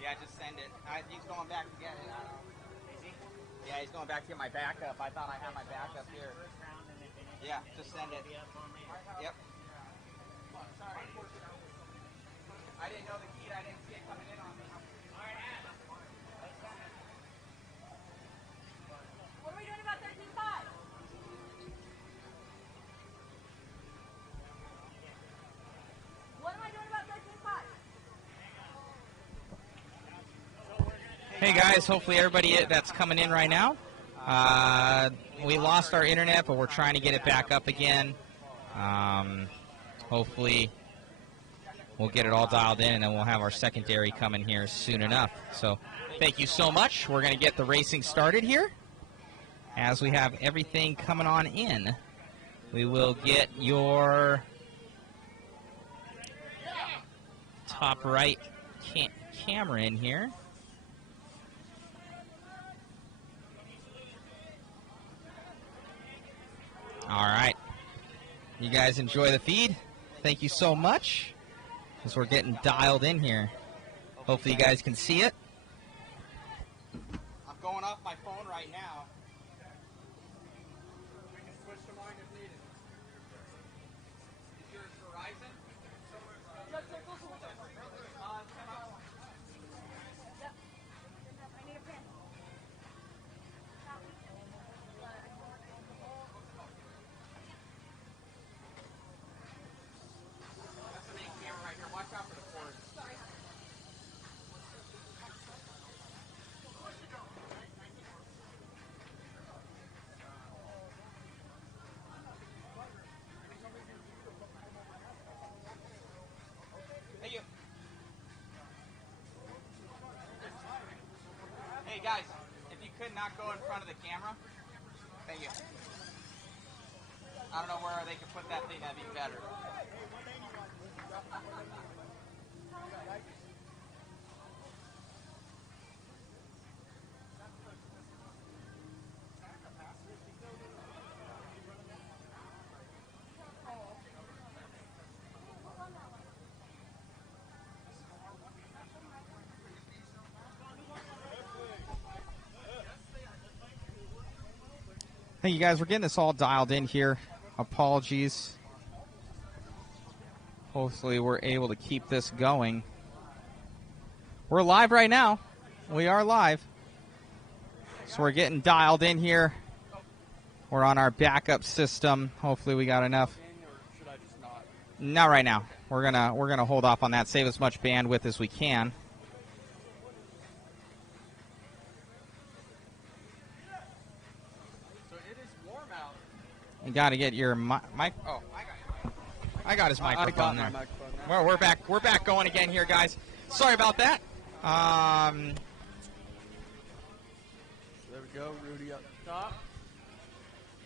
Yeah, just send it. He's going back to get it. I don't know. Is he? Yeah, he's going back to get my backup. I thought I had my backup here. Yeah, just send it. Yep. Sorry. I didn't know the key. I didn't see it coming in on me. What are we doing about 13.5? What am I doing about 13.5? Hey guys, hopefully everybody that's coming in right now. We lost our internet, but we're trying to get it back up again. Hopefully we'll get it all dialed in, and then we'll have our secondary coming here soon enough. So thank you so much. We're going to get the racing started here. As we have everything coming on in, we will get your top right camera in here. All right. You guys enjoy the feed. Thank you so much as we're getting dialed in here. Hopefully you guys can see it. I'm going off my phone right now. We can switch to mine if needed. Is yours Verizon? Yep. I need a pen. That's the main camera right here. Watch out for the cord. Hey, you. Hey, guys, if you could not go in front of the camera. Thank you. I don't know where they could put that thing. That'd be better. Hey, you guys, we're getting this all dialed in here. Apologies. Hopefully we're able to keep this going. We're live right now. We are live. So we're getting dialed in here. We're on our backup system. Hopefully we got enough. Not right now. We're gonna hold off on that. Save as much bandwidth as we can. You got to get your mic. Oh, I got his microphone there. Well, we're back. We're back going again here, guys. Sorry about that. There we go, Rudy up top.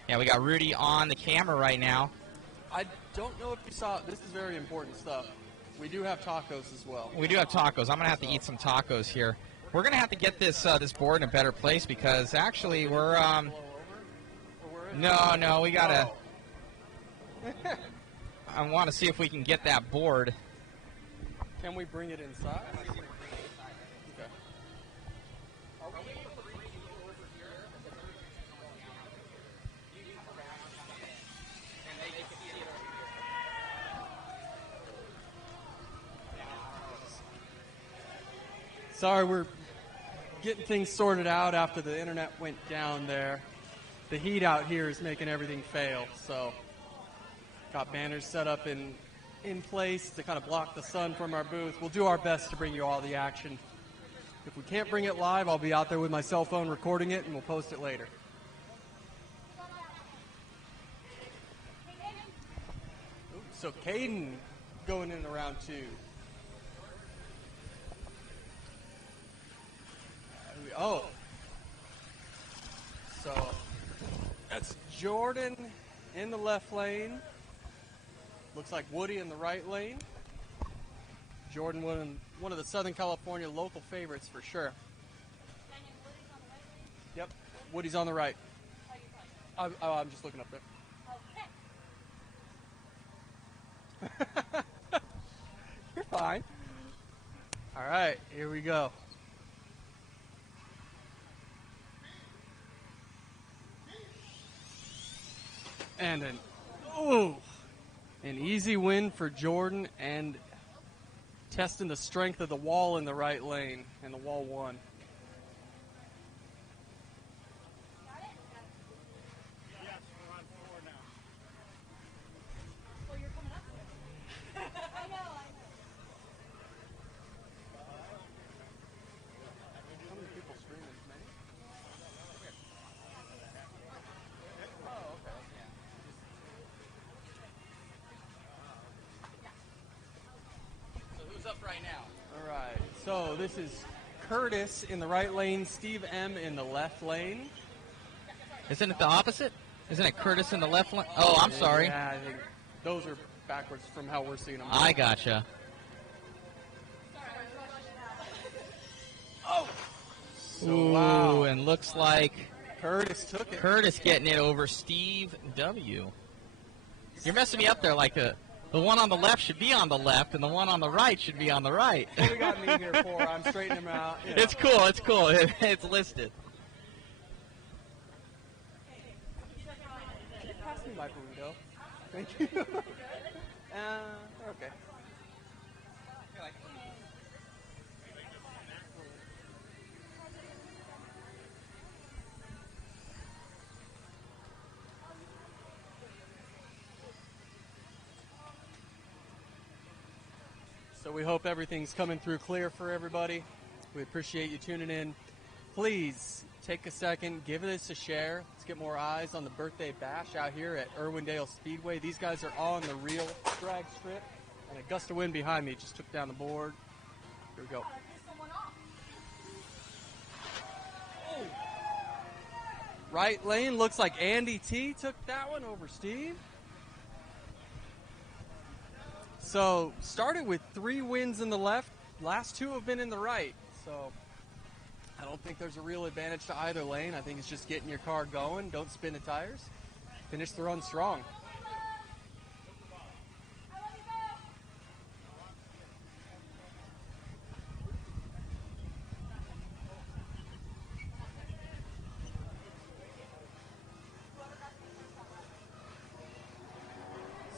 Yeah, we got Rudy on the camera right now. I don't know if you saw, this is very important stuff. We do have tacos as well. We do have tacos. I'm going to have to eat some tacos here. We're going to have to get this this board in a better place because actually we're... No, we got to... I want to see if we can get that board. Can we bring it inside? Okay. Sorry, we're getting things sorted out after the internet went down there. The heat out here is making everything fail, so got banners set up in place to kind of block the sun from our booth. We'll do our best to bring you all the action. If we can't bring it live, I'll be out there with my cell phone recording it, and we'll post it later. Ooh, so Caden going in around 2. Oh. So that's Jordan in the left lane. Looks like Woody in the right lane. Jordan, one of the Southern California local favorites for sure. Yep, Woody's on the right. I'm just looking up there. You're fine. All right, here we go. And an easy win for Jordan, and testing the strength of the wall in the right lane, and the wall won. Up right now. All right, so this is Curtis in the right lane, Steve M in the left lane. Isn't it the opposite? Isn't it Curtis in the left lane? Oh, I'm sorry. Yeah, I think those are backwards from how we're seeing them. I gotcha. So, wow. And looks like Curtis took it. Curtis getting it over Steve W. You're messing me up there like the one on the left should be on the left, and the one on the right should be on the right. What we got me here for? I'm straightening them out. Yeah. It's cool. It's cool. It's listed. Pass me my burrito. Thank you. Okay. So we hope everything's coming through clear for everybody. We appreciate you tuning in. Please take a second, give this a share. Let's get more eyes on the birthday bash out here at Irwindale Speedway. These guys are on the real drag strip. And a gust of wind behind me just took down the board. Here we go. Right lane, looks like Andy T took that one over Steve. So, started with 3 wins in the left, last 2 have been in the right. So, I don't think there's a real advantage to either lane. I think it's just getting your car going, don't spin the tires, finish the run strong.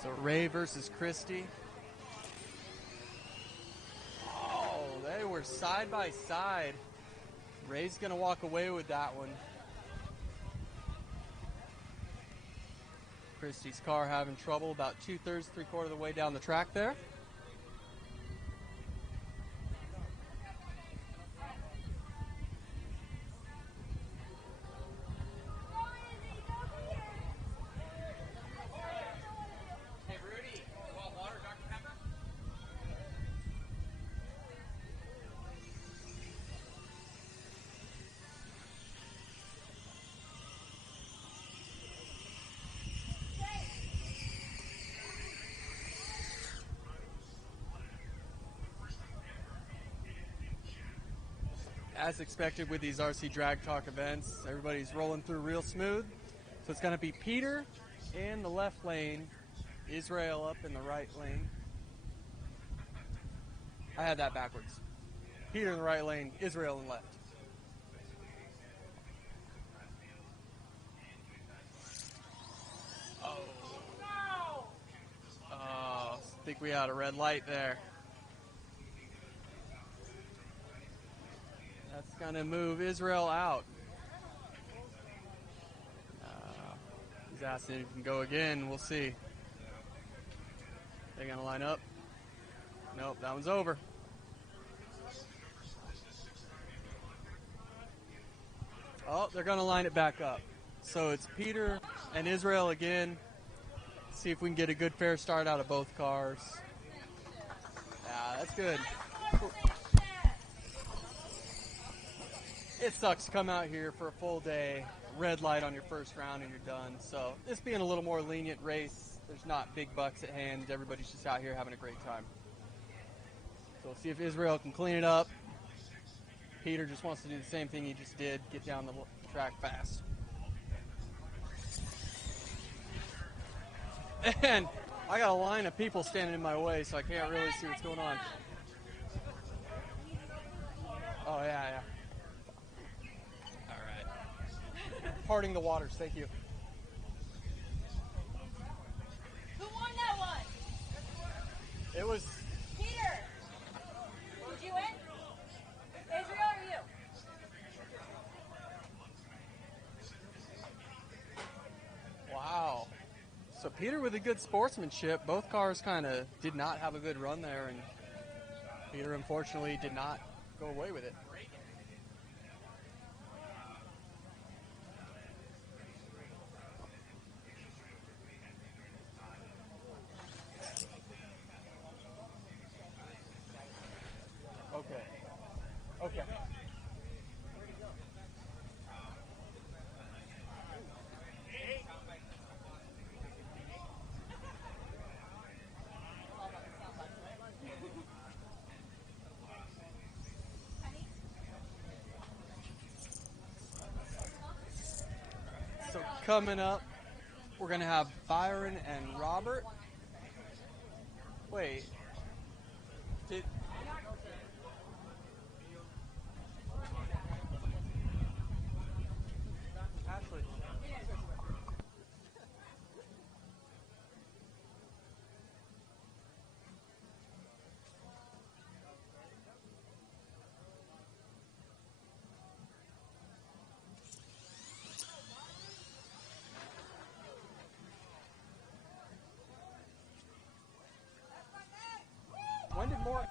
So, Ray versus Christie. They were side by side. Ray's going to walk away with that one. Christie's car having trouble about 2/3, 3/4 of the way down the track there. Hey, Rudy, you want water, Dr. Pepper? As expected with these RC Drag Talk events, everybody's rolling through real smooth. So it's going to be Peter in the left lane, Israel up in the right lane. I had that backwards. Peter in the right lane, Israel in left. I think we had a red light there. That's going to move Israel out. He's asking if he can go again. We'll see. They're going to line up. Nope, that one's over. Oh, they're going to line it back up. So it's Peter and Israel again. See if we can get a good fair start out of both cars. Yeah, that's good. It sucks to come out here for a full day, red light on your first round, and you're done. So this being a little more lenient race, there's not big bucks at hand. Everybody's just out here having a great time. So we'll see if Israel can clean it up. Peter just wants to do the same thing he just did, get down the track fast. And I got a line of people standing in my way, so I can't really see what's going on. Oh, yeah. All right. Parting the waters, thank you. So Peter with a good sportsmanship. Both cars kind of did not have a good run there, and Peter unfortunately did not go away with it. Okay. So coming up, we're going to have Byron and Robert. Wait. Did... Ashley. When did more...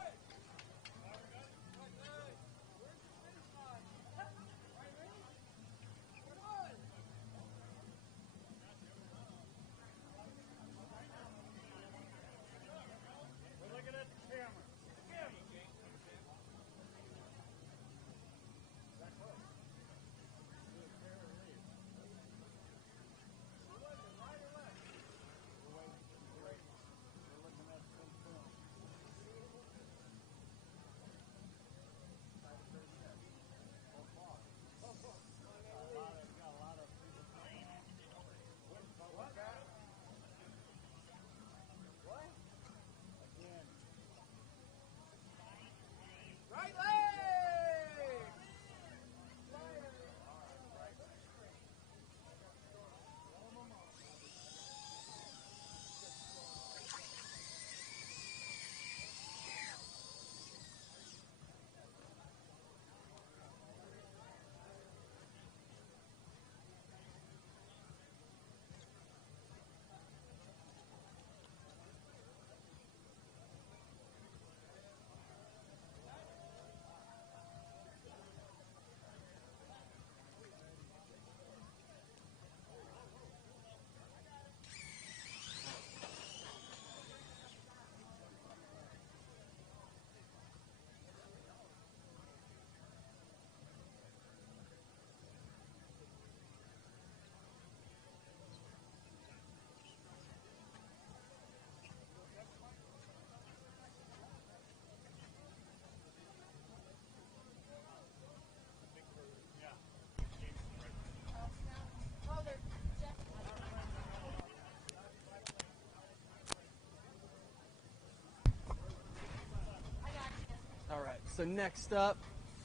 All right, so next up,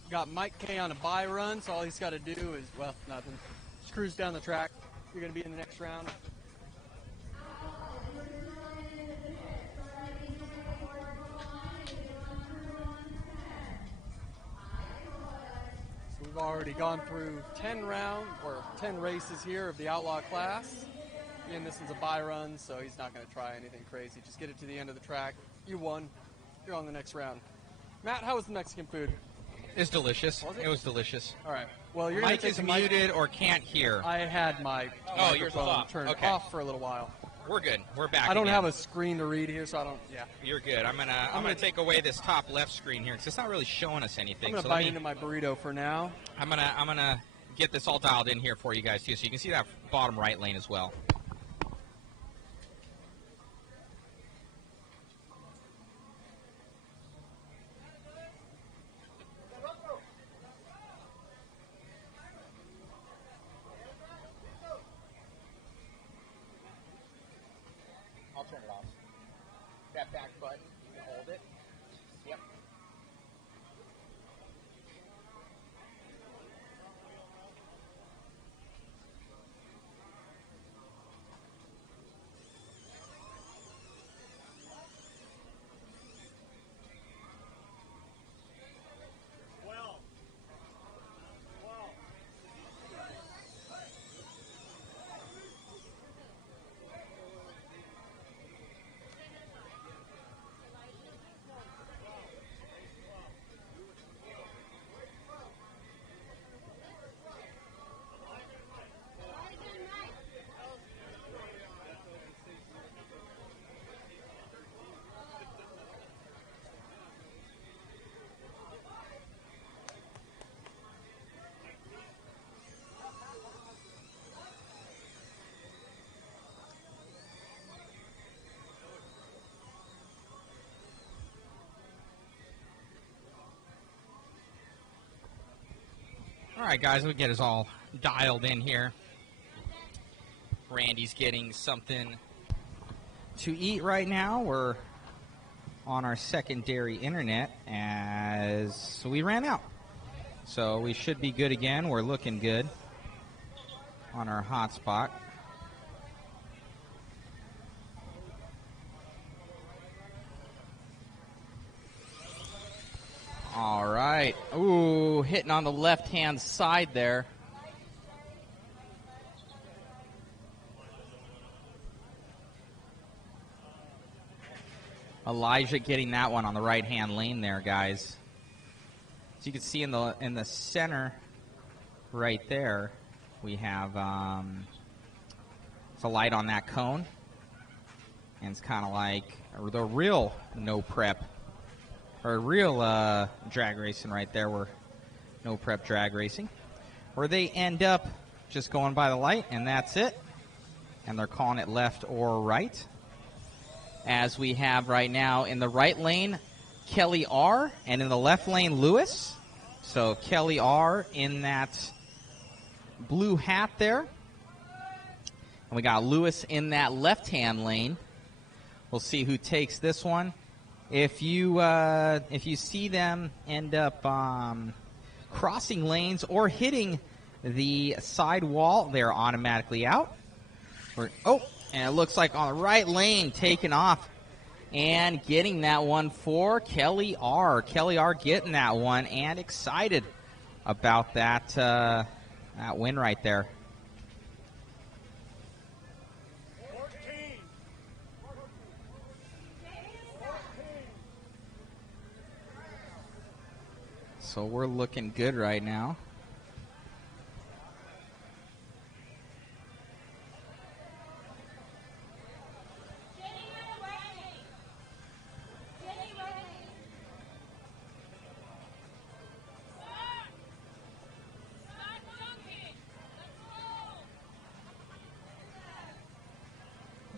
got Mike K on a bye run, so all he's got to do is, well, nothing. Just cruise down the track. You're going to be in the next round. So we've already gone through 10 rounds, or 10 races here of the Outlaw class. Again, this is a bye run, so he's not going to try anything crazy. Just get it to the end of the track. You won. You're on the next round. Matt, how was the Mexican food? It's delicious. Was it? It was delicious. All right. Well, you're Mike going is to muted or can't hear. I had my yours was microphone off. turned Okay. off for a little while. We're good. We're back. I don't again. have a screen to read here, so I don't. Yeah. You're good. I'm gonna take away this top left screen here because it's not really showing us anything. I'm gonna so bite into my burrito for now. I'm gonna get this all dialed in here for you guys too, so you can see that bottom right lane as well. I'll turn it off. That back button, you can hold it. Yep. right, guys, we'll get us all dialed in here. Randy's getting something to eat right now. We're on our secondary internet as we ran out. So we should be good again. We're looking good on our hotspot. All right. Ooh, hitting on the left-hand side there. Elijah getting that one on the right-hand lane there, guys. As you can see in the center right there, we have it's a light on that cone. And it's kind of like the real no prep, or real drag racing right there, where no prep drag racing, where they end up just going by the light, and that's it. And they're calling it left or right. As we have right now in the right lane, Kelly R., and in the left lane, Lewis. So Kelly R. in that blue hat there. And we got Lewis in that left-hand lane. We'll see who takes this one. If you see them end up crossing lanes or hitting the side wall, they're automatically out. And it looks like on the right lane, taking off and getting that one for Kelly R. Kelly R. getting that one and excited about that win right there. So we're looking good right now.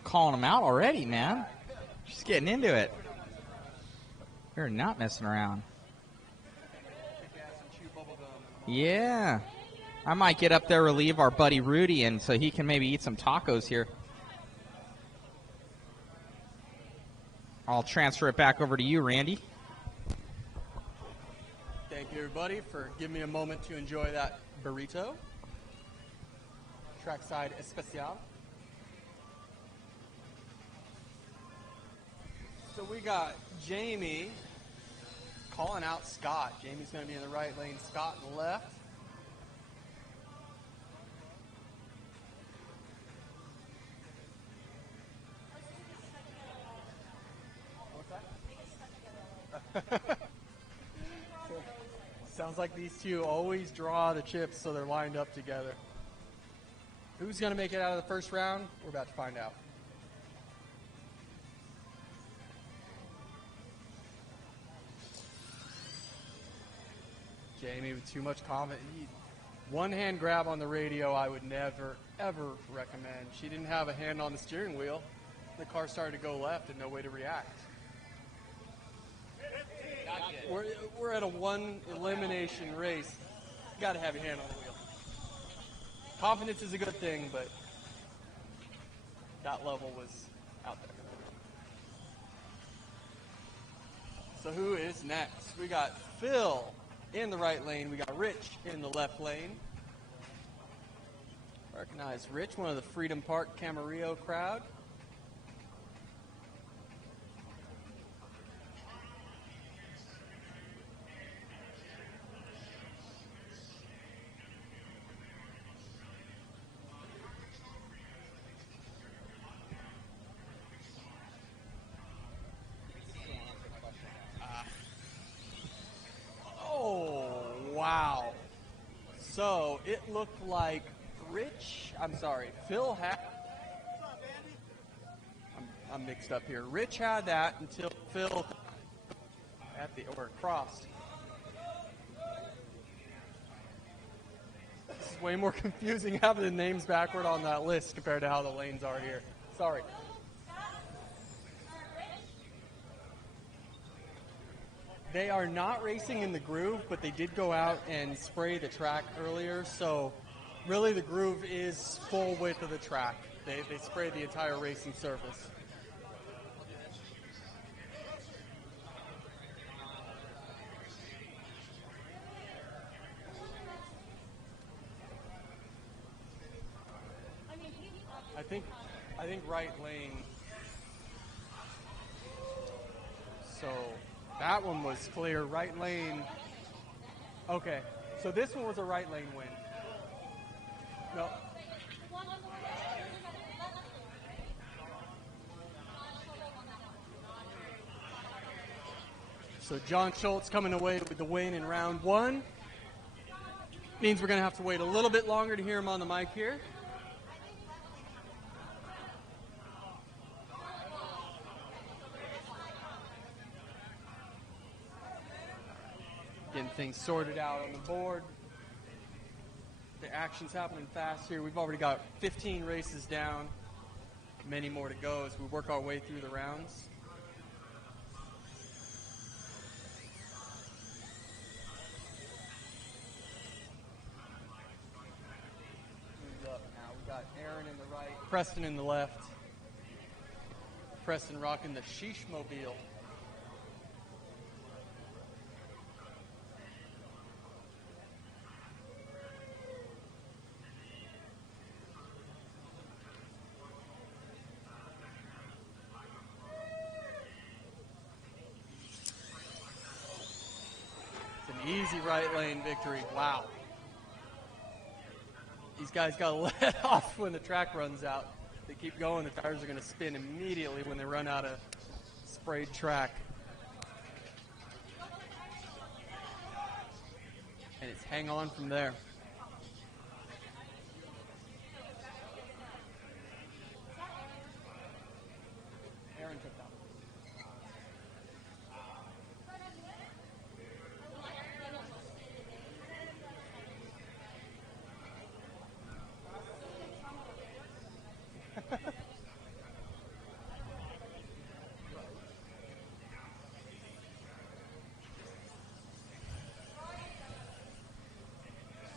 Calling them out already, man. Just getting into it. We're not messing around. Yeah. I might get up there, relieve our buddy Rudy, and so he can maybe eat some tacos here. I'll transfer it back over to you, Randy. Thank you, everybody, for giving me a moment to enjoy that burrito. Trackside Especial. So we got Jamie calling out Scott. Jamie's going to be in the right lane, Scott in the left. What's that? Sounds like these two always draw the chips so they're lined up together. Who's going to make it out of the first round? We're about to find out. Jamie with too much confidence. One hand grab on the radio I would never, ever recommend. She didn't have a hand on the steering wheel. The car started to go left and no way to react. We're at a one elimination race. You got to have your hand on the wheel. Confidence is a good thing, but that level was out there. So who is next? We got Phil in the right lane. We got Rich in the left lane. Recognize Rich, one of the Freedom Park Camarillo crowd. Wow. So it looked like Phil had. I'm mixed up here. Rich had that until Phil crossed. This is way more confusing having the names backward on that list compared to how the lanes are here. Sorry. They are not racing in the groove, but they did go out and spray the track earlier, so really the groove is full width of the track. They spray the entire racing surface. I think right lane. So that one was clear. Right lane. Okay. So this one was a right lane win. No. So John Schultz coming away with the win in round one. Means we're going to have to wait a little bit longer to hear him on the mic here. Getting things sorted out on the board. The action's happening fast here. We've already got 15 races down. Many more to go as we work our way through the rounds. Up now. We got Aaron in the right, Preston in the left. Preston rocking the Sheesh Mobile. Easy right lane victory. Wow. These guys got to let off when the track runs out. If they keep going, the tires are going to spin immediately when they run out of sprayed track. And it's hang on from there. Aaron took that.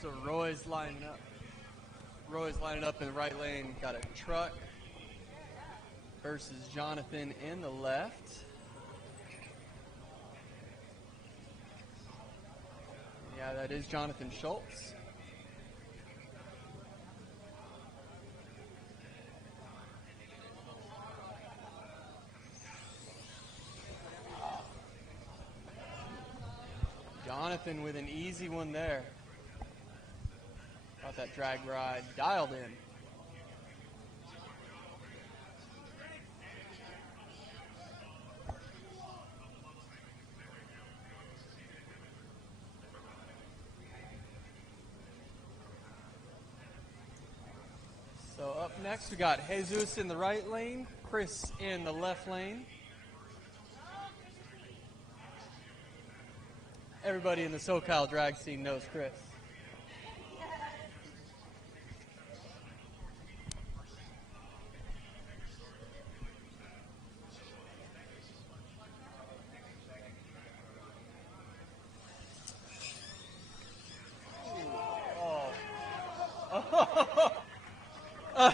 So Roy's lining up. Roy's lining up in the right lane. Got a truck versus Jonathan in the left. Yeah, that is Jonathan Schultz. Jonathan with an easy one there. Got that drag ride dialed in. So up next we got Jesus in the right lane, Chris in the left lane. Everybody in the SoCal drag scene knows Chris.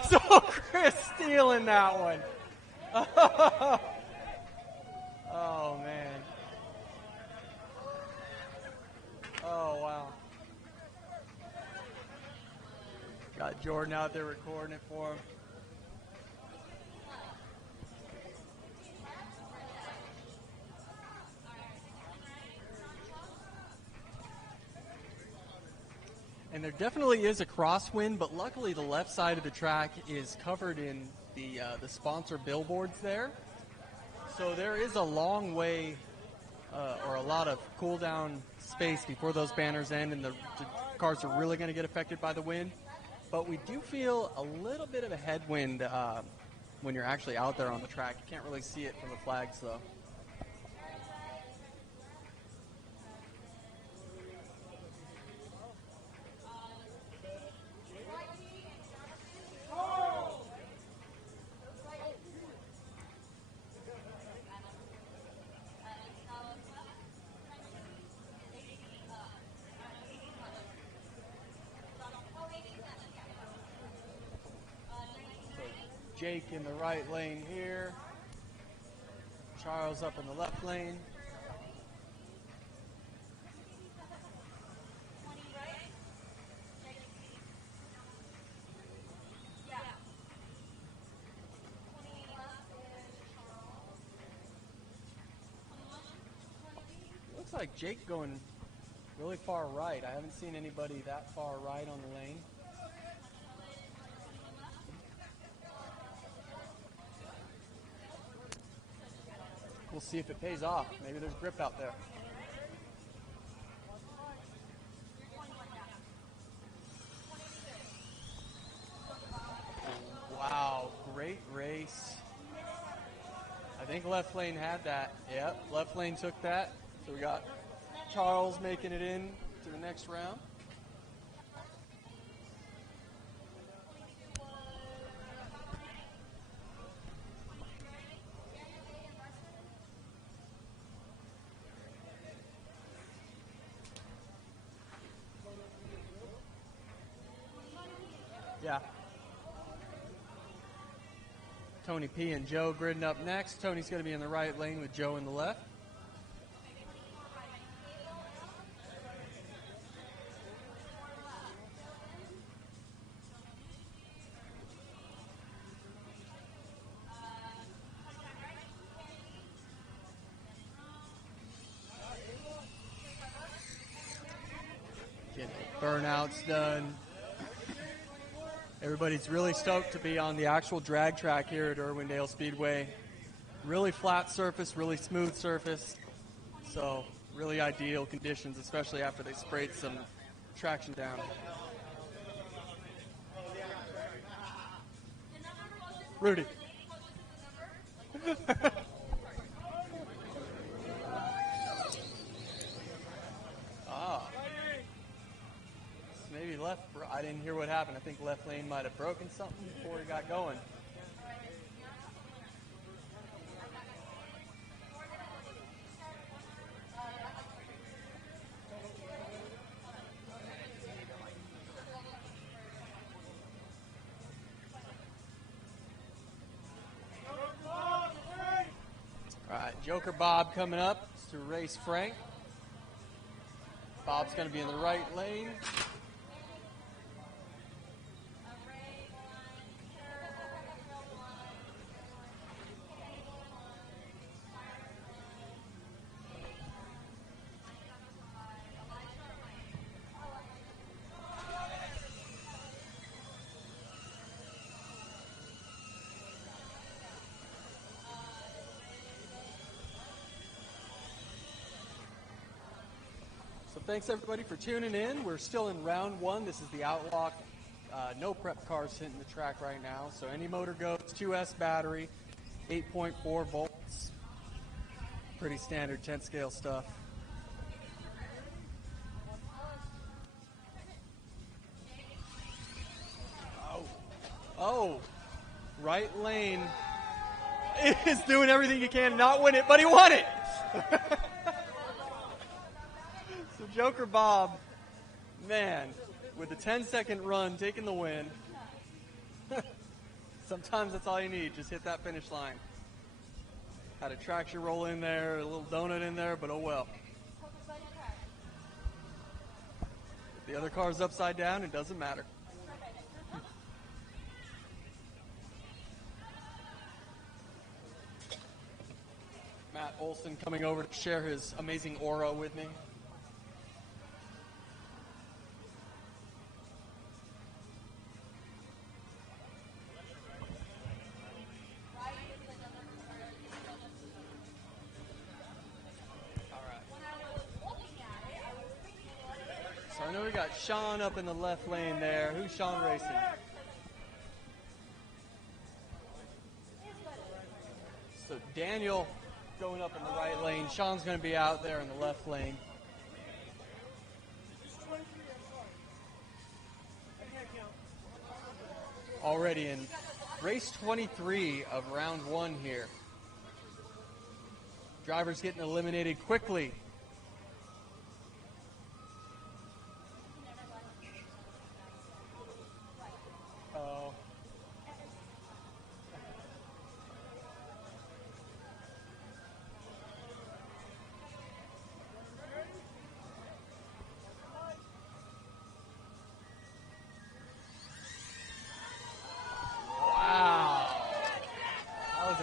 So Chris stealing that one. Oh, man. Oh, wow. Got Jordan out there recording it for him. And there definitely is a crosswind, but luckily the left side of the track is covered in the sponsor billboards there. So there is a long way or a lot of cool down space before those banners end and the cars are really going to get affected by the wind. But we do feel a little bit of a headwind when you're actually out there on the track. You can't really see it from the flags though. Jake in the right lane here. Charles up in the left lane. Looks like Jake going really far right. I haven't seen anybody that far right on the lane. We'll see if it pays off. Maybe there's grip out there. Wow, great race. I think left lane had that. Yep, left lane took that. So we got Charles making it in to the next round. Yeah. Tony P and Joe gridding up next. Tony's going to be in the right lane with Joe in the left. Get the burnouts done. Everybody's really stoked to be on the actual drag track here at Irwindale Speedway. Really flat surface, really smooth surface. So really ideal conditions, especially after they sprayed some traction down. Rudy. Maybe left. I didn't hear what happened. I think left lane might have broken something before he got going. All right, Joker Bob coming up to race Frank. Bob's going to be in the right lane. Thanks everybody for tuning in. We're still in round one. This is the Outlaw. No prep cars hitting the track right now. So any motor goes. 2S battery, 8.4 volts. Pretty standard 10 scale stuff. Oh, right lane is doing everything he can to not win it, but he won it. Joker Bob, man, with a 10-second run, taking the win. Sometimes that's all you need, just hit that finish line. Had a traction roll in there, a little donut in there, but oh well. If the other car's upside down, it doesn't matter. Matt Olson coming over to share his amazing aura with me. So I know we got Sean up in the left lane there. Who's Sean racing? So Daniel going up in the right lane. Sean's going to be out there in the left lane. Already in race 23 of round one here. Drivers getting eliminated quickly.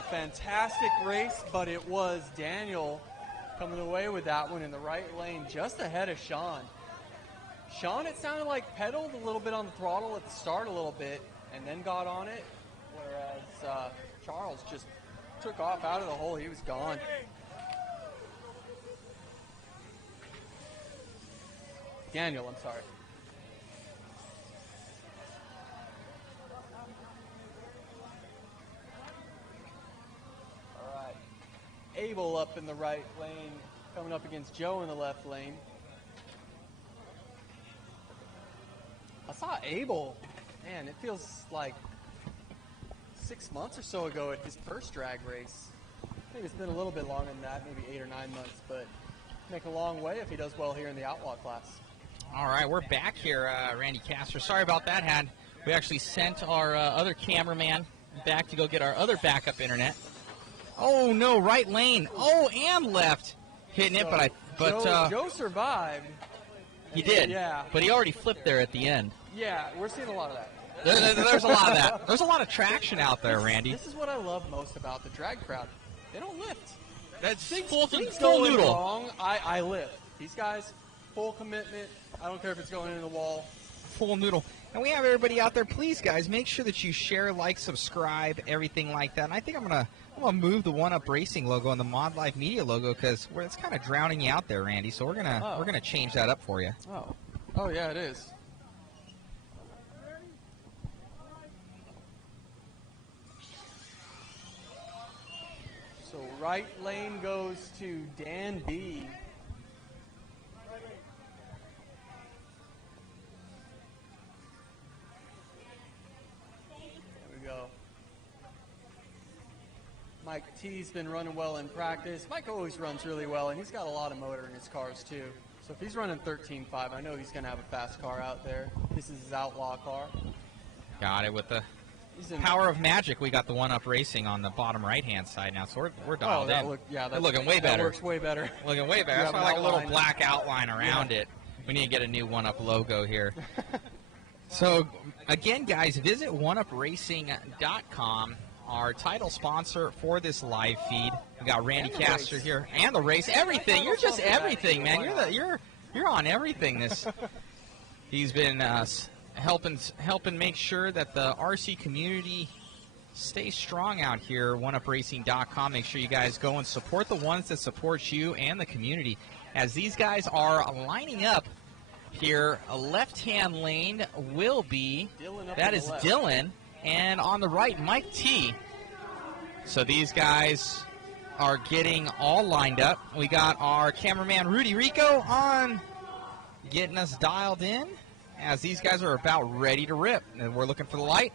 a fantastic race, but it was Daniel coming away with that one in the right lane, just ahead of Sean. Sean, it sounded like pedaled a little bit on the throttle at the start a little bit, and then got on it, whereas Charles just took off out of the hole. He was gone. Daniel, I'm sorry. All right. Abel up in the right lane, coming up against Joe in the left lane. I saw Abel, man, it feels like 6 months or so ago at his first drag race. I think it's been a little bit longer than that, maybe 8 or 9 months, but make a long way if he does well here in the Outlaw class. All right, we're back here, Randy Castor. Sorry about that, we actually sent our other cameraman back to go get our other backup internet. Oh no, right lane. Oh, and left, hitting it, but Joe survived. He did. Yeah. But he already flipped there at the end. Yeah, we're seeing a lot of that. There's a lot of that. There's a lot of traction out there, Randy. This is what I love most about the drag crowd. They don't lift. That's Things full going noodle. wrong, I lift. These guys, full commitment. I don't care if it's going into the wall. Full noodle. And we have everybody out there. Please, guys, make sure that you share, like, subscribe, everything like that. And I think I'm gonna move the One Up Racing logo and the Mod Life Media logo because it's kind of drowning you out there, Randy. So we're gonna change that up for you. Oh yeah, it is. So right lane goes to Dan B. Mike T's been running well in practice. Mike always runs really well, and he's got a lot of motor in his cars, too. So if he's running 13.5, I know he's going to have a fast car out there. This is his outlaw car. Got it with the power of magic. We got the One Up Racing on the bottom right-hand side now, so we're dialed in. They're looking way better. That works way better. Looking way better. That's why like a little black outline around it. We need to get a new One Up logo here. So, again, guys, visit oneupracing.com. Our title sponsor for this live feed. We got Randy Castor here and the race. Everything. You're just everything, man. You're on everything. He's been helping make sure that the RC community stays strong out here. OneUpRacing.com. Make sure you guys go and support the ones that support you and the community. As these guys are lining up here, a left-hand lane will be Dylan. And on the right, Mike T. So these guys are getting all lined up. We got our cameraman Rudy Rico on, getting us dialed in as these guys are about ready to rip. And we're looking for the light.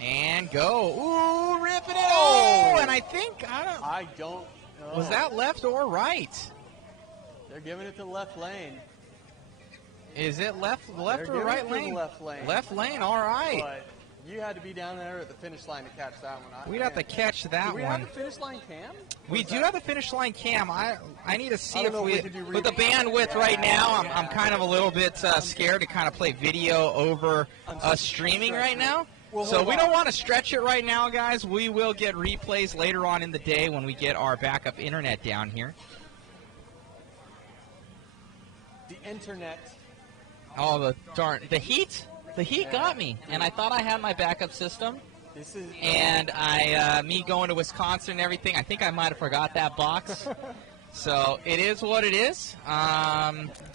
And go. Ooh, ripping it. Oh, and I don't know. Was that left or right? They're giving it to the left lane. Is it left or right lane? Left lane. Left lane, all right. But you had to be down there at the finish line to catch that one. We'd have to catch that one. Do we have the finish line cam? We do have the finish line cam. I need to see if with the bandwidth right now, I'm kind of a little bit scared to kind of play video over us streaming right now. So we don't want to stretch it right now, guys. We will get replays later on in the day when we get our backup internet down here. The internet. Oh, the heat got me, and I thought I had my backup system. And me going to Wisconsin and everything, I think I might have forgot that box. So it is what it is.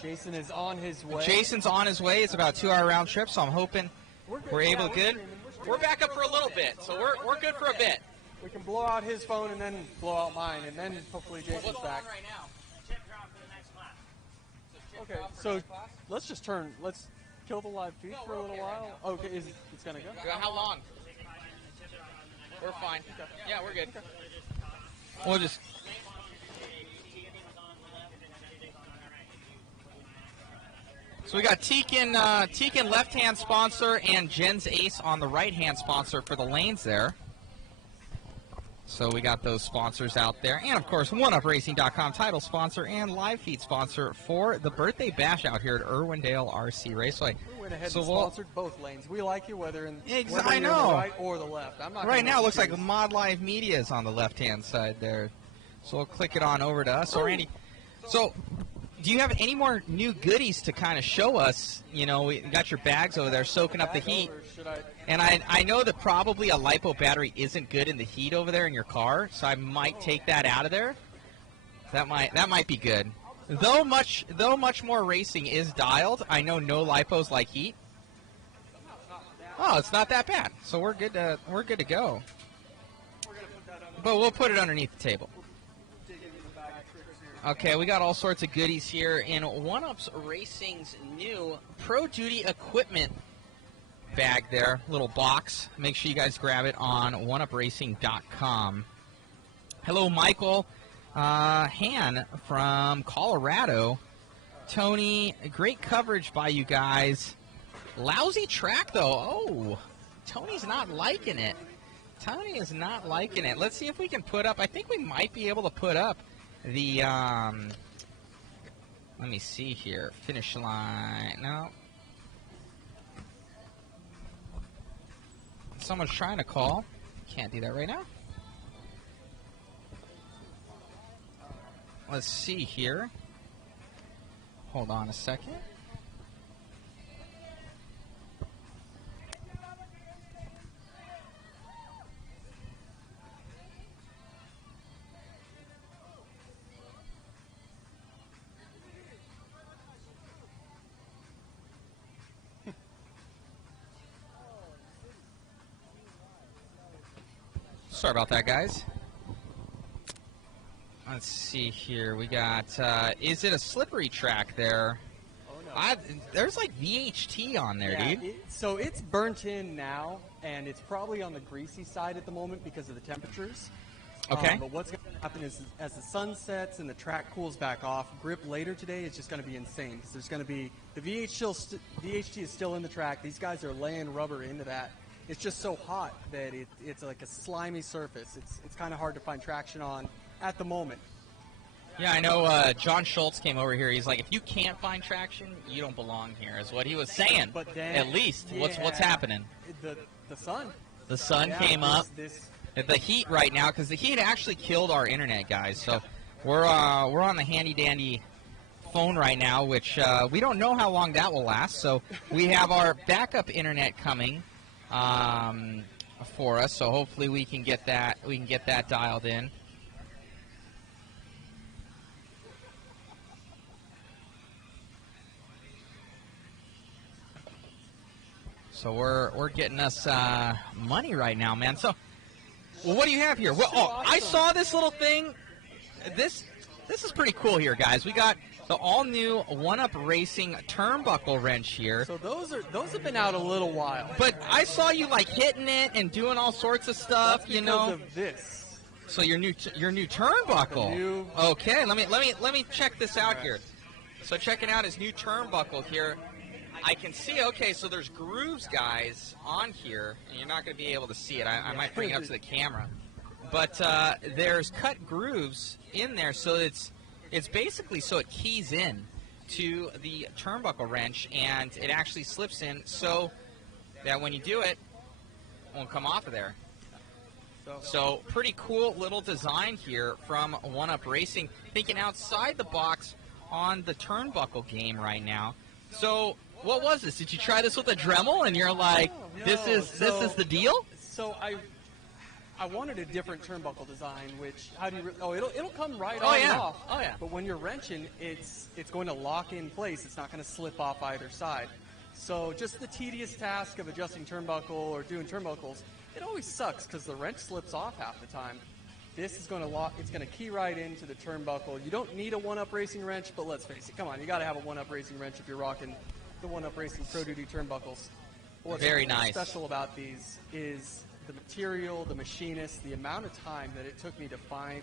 Jason is on his way. Jason's on his way. It's about a 2-hour round trip, so I'm hoping we're able to good. We're back up for a little bit, so we're good for a bit. We can blow out his phone and then blow out mine, and then hopefully Jason's back. Right now? Okay, so let's kill the live feed for a little while. Okay, it's gonna go? How long? We're fine. Yeah, we're good. We'll just... So we got Tekin left-hand sponsor and Jen's Ace on the right-hand sponsor for the lanes there. So we got those sponsors out there. And, of course, OneUpRacing.com, title sponsor and live feed sponsor for the birthday bash out here at Irwindale RC Raceway. We went ahead and sponsored both lanes. We like you whether in I you're on the right or the left. I'm not right now, it looks like Mod Live Media is on the left-hand side there. So we'll click it on over to us. So, Randy, do you have any more new goodies to kind of show us? You know, we got your bags over there soaking up the heat. And I know that probably a LiPo battery isn't good in the heat over there in your car, so I might take that out of there. That might be good. Though much more racing is dialed, I know no LiPos like heat. Oh, it's not that bad. So we're good to go. But we'll put it underneath the table. Okay, we got all sorts of goodies here in One-Up's Racing's new Pro Duty equipment bag there, little box. Make sure you guys grab it on oneupracing.com. Hello, Michael Han from Colorado. Tony, great coverage by you guys. Lousy track, though. Oh, Tony's not liking it. Tony is not liking it. Let's see if we can put up. I think we might be able to put up the, let me see here. Finish line. No. Someone's trying to call. Can't do that right now. Let's see here. Hold on a second. Sorry about that, guys. Let's see here. We got, is it a slippery track there? Oh, no. There's like VHT on there, yeah, dude. So it's burnt in now, and it's probably on the greasy side at the moment because of the temperatures. Okay. But what's going to happen is as the sun sets and the track cools back off, grip later today is just going to be insane. Because there's going to be, the VHT is still in the track. These guys are laying rubber into that. It's just so hot that it's like a slimy surface. It's kind of hard to find traction on at the moment. Yeah, I know John Schultz came over here. He's like, if you can't find traction, you don't belong here, is what he was saying. But then, at least, yeah, what's happening? The sun. The sun came up. The heat right now, because the heat actually killed our internet, guys. So we're on the handy-dandy phone right now, which we don't know how long that will last. So we have our backup internet coming for us. So hopefully we can get that dialed in. So we're getting us money right now, man. So, well, what do you have here? Well, oh, I saw this little thing. This is pretty cool here, guys. We got the all-new One-Up Racing turnbuckle wrench here. So those have been out a little while. But I saw you like hitting it and doing all sorts of stuff. That's you know. Of this. So your new turnbuckle. Okay, let me check this out here. So checking out his new turnbuckle here. I can see, okay, so there's grooves, guys, on here, and you're not going to be able to see it. I might bring it up to the camera. But there's cut grooves in there, so it's basically so it keys in to the turnbuckle wrench, and it actually slips in so that when you do it, it won't come off of there. So pretty cool little design here from One-Up Racing, thinking outside the box on the turnbuckle game right now. So what was this? Did you try this with a Dremel and you're like, no. this is the deal? So I wanted a different turnbuckle design, which it'll come right on and off. Oh yeah. But when you're wrenching, it's going to lock in place. It's not going to slip off either side. So just the tedious task of adjusting turnbuckle or doing turnbuckles, it always sucks because the wrench slips off half the time. This is going to lock. It's going to key right into the turnbuckle. You don't need a One-Up Racing wrench, but let's face it. Come on, you got to have a One-Up Racing wrench if you're rocking the One-Up Racing Pro Duty turnbuckles. What's very nice. Special about these is the material, the machinist, the amount of time that it took me to find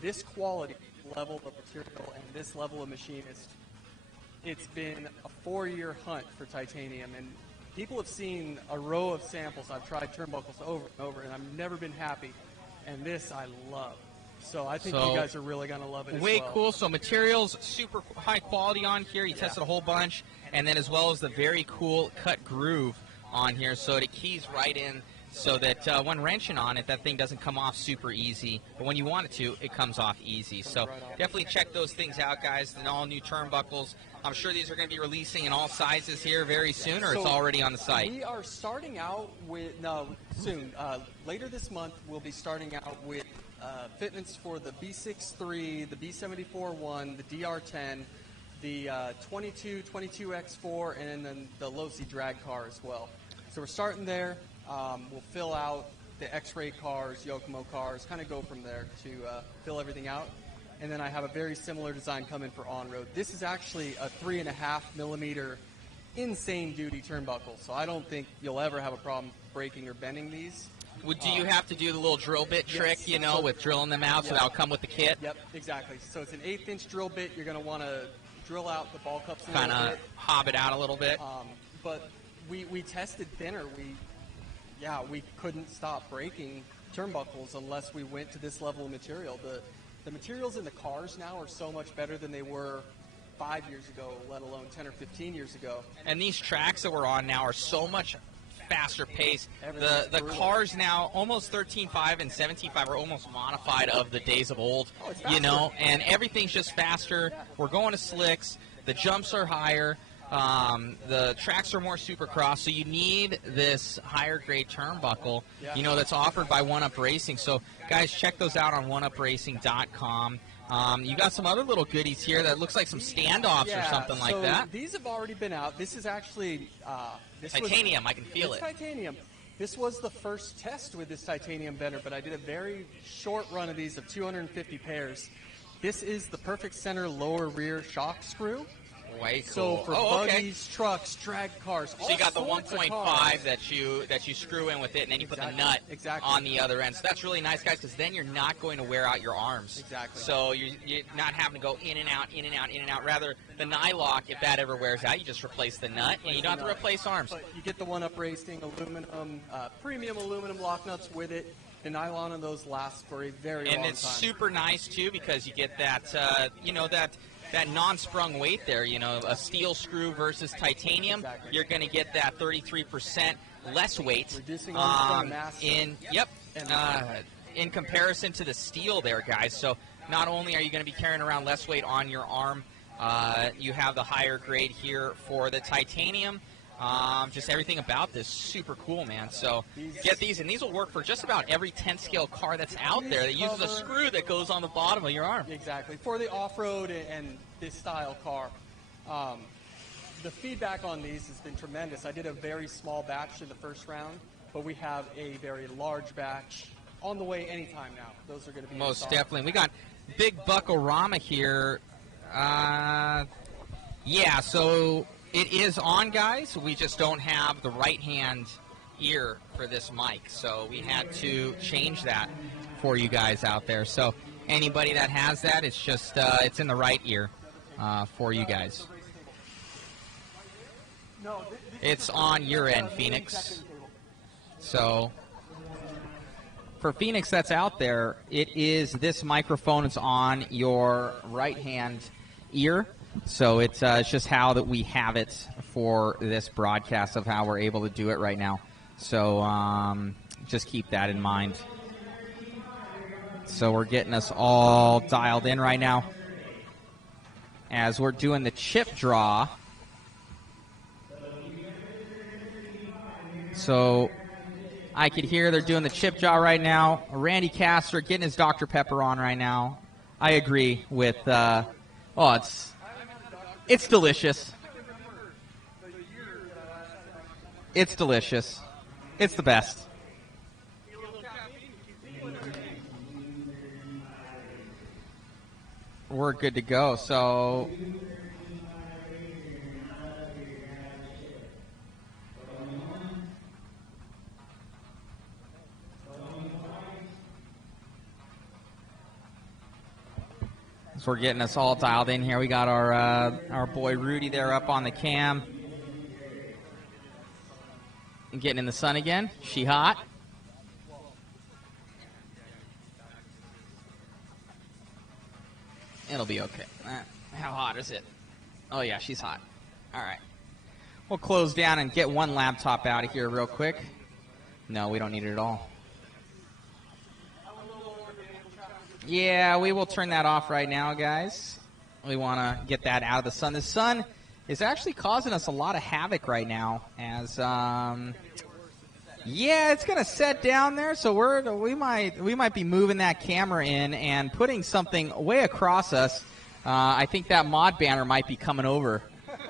this quality level of material and this level of machinist. It's been a 4-year hunt for titanium, and people have seen a row of samples. I've tried turnbuckles over and over, and I've never been happy and this I love. So I think you guys are really going to love it as way well. cool. So materials, super high quality on here. You tested a whole bunch. And then as well as the very cool cut groove on here. So it keys right in so that when wrenching on it, that thing doesn't come off super easy. But when you want it to, it comes off easy. So definitely check those things out, guys. The all new turnbuckles. I'm sure these are going to be releasing in all sizes here very soon, or it's already on the site. We are starting out with, soon. Later this month, we'll be starting out with fitments for the B6-3, the B74-1, the DR10, the 22X4, and then the low-C drag car as well. So we're starting there. We'll fill out the X-ray cars, Yokomo cars, kind of go from there to fill everything out. And then I have a very similar design coming for on-road. This is actually a 3.5 millimeter insane duty turnbuckle, so I don't think you'll ever have a problem breaking or bending these. Do you have to do the little drill bit trick, with drilling them out, so that'll come with the kit? Yep, exactly. So it's an 1/8 inch drill bit. You're going to want to drill out the ball cups a little bit. Kind of hob it out a little bit. But we tested thinner. We couldn't stop breaking turnbuckles unless we went to this level of material. The materials in the cars now are so much better than they were 5 years ago, let alone 10 or 15 years ago. And these tracks that we're on now are so much faster pace. The cars now, almost 13.5 and 17.5 are almost modified of the days of old, and everything's just faster. We're going to slicks. The jumps are higher. The tracks are more supercross, so you need this higher grade turnbuckle, that's offered by 1UP Racing. So, guys, check those out on oneupracing.com. You got some other little goodies here that looks like some standoffs or something like that. These have already been out. This is actually titanium. I can feel it. Titanium. This was the first test with this titanium bender, but I did a very short run of these of 250 pairs. This is the perfect center lower rear shock screw. Way cool. So for buggies, trucks, drag cars, so you got the 1.5 that you screw in with it, and then you put the nut on the other end. So that's really nice, guys, because then you're not going to wear out your arms. Exactly. So you're not having to go in and out, in and out, in and out. Rather, the nylock, if that ever wears out, you just replace the nut, and you don't have to replace arms. But you get the 1UP Racing aluminum, premium aluminum lock nuts with it. The nylon on those last for a very long time. And it's super nice, too, because you get that, that non-sprung weight there, a steel screw versus titanium. Exactly. You're going to get that 33% less weight reducing on mass. in comparison to the steel there, guys. So not only are you going to be carrying around less weight on your arm, you have the higher grade here for the titanium. Just everything about this super cool, man. So get these, and these will work for just about every 10 scale car that's out there that uses a screw that goes on the bottom of your arm. Exactly. For the off-road and this style car, the feedback on these has been tremendous. I did a very small batch in the first round, but we have a very large batch on the way anytime now. Those are going to be most installed. definitely. We got Big Buckorama here. So it is on, guys. We just don't have the right-hand ear for this mic, so we had to change that for you guys out there. So anybody that has that, it's just it's in the right ear for you guys. It's on your end, Phoenix. So for Phoenix that's out there, it is this microphone. It's on your right-hand ear. So it's just how that we have it for this broadcast of how we're able to do it right now. So just keep that in mind. So we're getting us all dialed in right now as we're doing the chip draw. So I could hear they're doing the chip draw right now. Randy Castor getting his Dr. Pepper on right now. I agree with, it's delicious. It's delicious. It's the best. We're good to go. So we're getting us all dialed in here. We got our boy Rudy there up on the cam. And getting in the sun again. She hot. It'll be okay. How hot is it? Oh, yeah, she's hot. All right. We'll close down and get one laptop out of here real quick. No, we don't need it at all. Yeah, we will turn that off right now, guys. We want to get that out of the sun. The sun is actually causing us a lot of havoc right now. As yeah, it's gonna set down there, so we might be moving that camera in and putting something way across us. I think that mod banner might be coming over,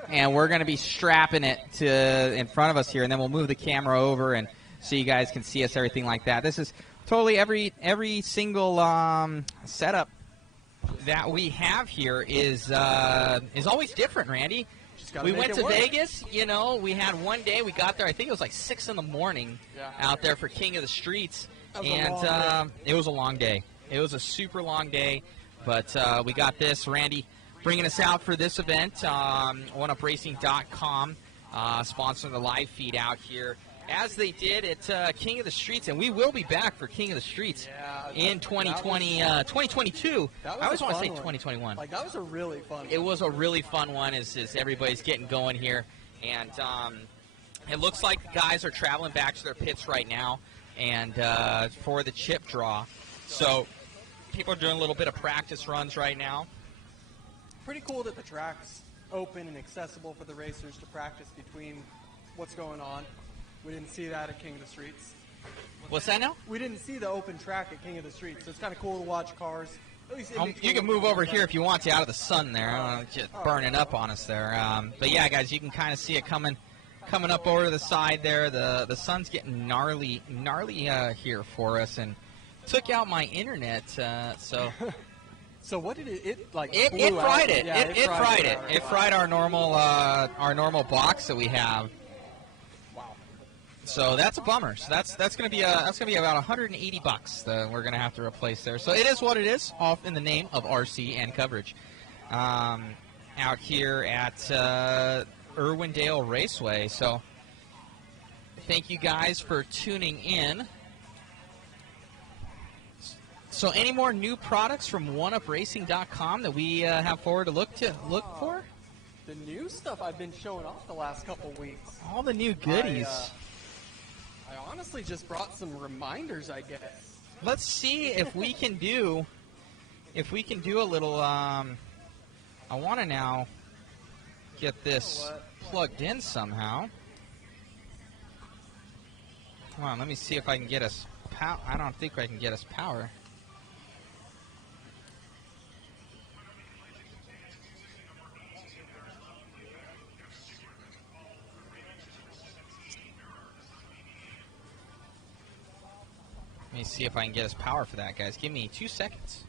and we're gonna be strapping it to in front of us here, and then we'll move the camera over and so you guys can see us, everything like that. This is totally every single setup that we have here is always different, Randy. We went to Vegas, we had one day, we got there, I think it was like 6 in the morning out there for King of the Streets, and it was a long day. It was a super long day, but we got this. Randy bringing us out for this event, OneUpRacing.com, sponsoring the live feed out here, as they did at King of the Streets, and we will be back for King of the Streets in 2022. I always want to say 2021. Like, that was a really fun one. It was a really fun one as everybody's getting going here. And it looks like the guys are traveling back to their pits right now and for the chip draw. So people are doing a little bit of practice runs right now. Pretty cool that the track's open and accessible for the racers to practice between what's going on. We didn't see that at King of the Streets. What's that now? We didn't see the open track at King of the Streets, so it's kind of cool to watch cars. At least you can move over here if you want to, out of the sun there. I don't know, just burning up on us there. But yeah, guys, you can kind of see it coming up over to the side there. The sun's getting gnarly here for us, and took out my internet. So. So what did it like? It fried it. Yeah, it fried it. It fried our normal box that we have. So that's a bummer. So that's going to be about $180 that we're going to have to replace there. So it is what it is, off in the name of RC and coverage. Out here at Irwindale Raceway. So thank you guys for tuning in. So any more new products from OneUpRacing.com that we have forward to look for? The new stuff I've been showing off the last couple weeks. All the new goodies. I honestly just brought some reminders, I guess. Let's see if we can do a little I want to now get this plugged in somehow. Come on, let me see if I can get us power. I don't think I can get us power. Let me see if I can get us power for that, guys. Give me 2 seconds.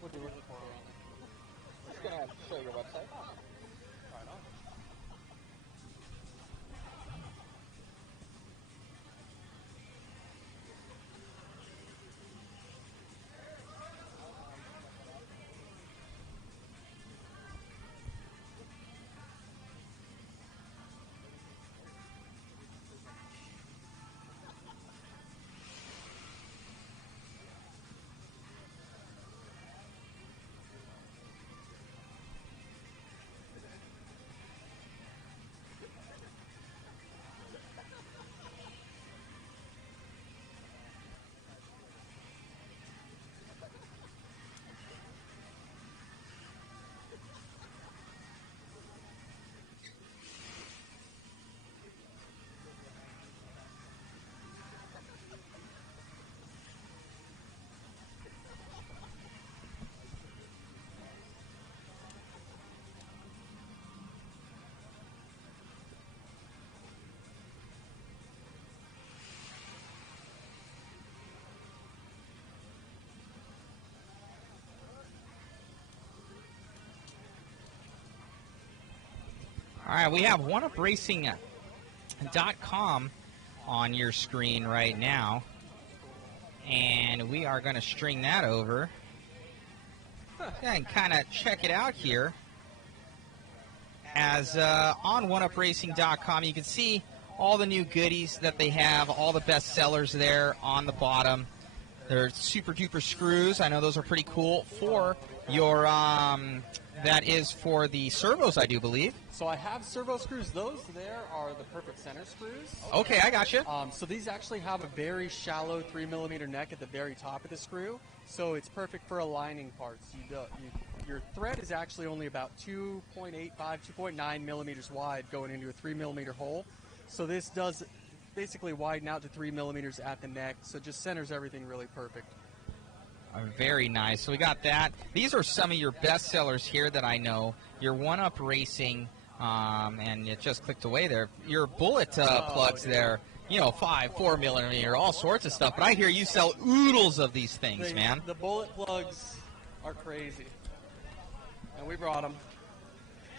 What are you looking for on it? Just going to show your website. Right on. All right, we have oneupracing.com on your screen right now, and we are going to string that over and kind of check it out here. As on oneupracing.com, you can see all the new goodies that they have, all the best sellers there on the bottom. They're super duper screws. I know those are pretty cool for your, that is for the servos, I do believe. So I have servo screws. Those there are the perfect center screws. Okay, I got you. So these actually have a very shallow 3mm neck at the very top of the screw. So it's perfect for aligning parts. Your thread is actually only about 2.85, 2.9 millimeters wide going into a 3mm hole. So this does basically widen out to 3 millimeters at the neck, so it just centers everything really perfect. Very nice. So we got that. These are some of your best sellers here that I know. Your One-Up Racing, and it just clicked away there. Your bullet plugs there, you know, 5, 4 millimeter, all sorts of stuff. But I hear you sell oodles of these things, man. The bullet plugs are crazy, and we brought them.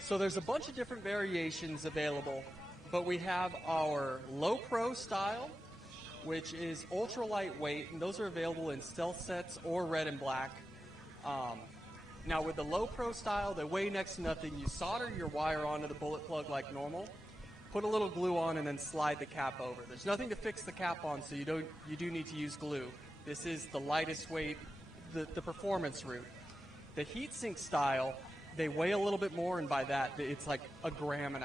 So there's a bunch of different variations available. But we have our Low Pro style, which is ultra lightweight, and those are available in stealth sets or red and black. Now with the Low Pro style, they weigh next to nothing. You solder your wire onto the bullet plug like normal, put a little glue on, and then slide the cap over. There's nothing to fix the cap on, so you do need to use glue. This is the lightest weight, the performance route. The heatsink style, they weigh a little bit more, and by that, it's like 1.5 grams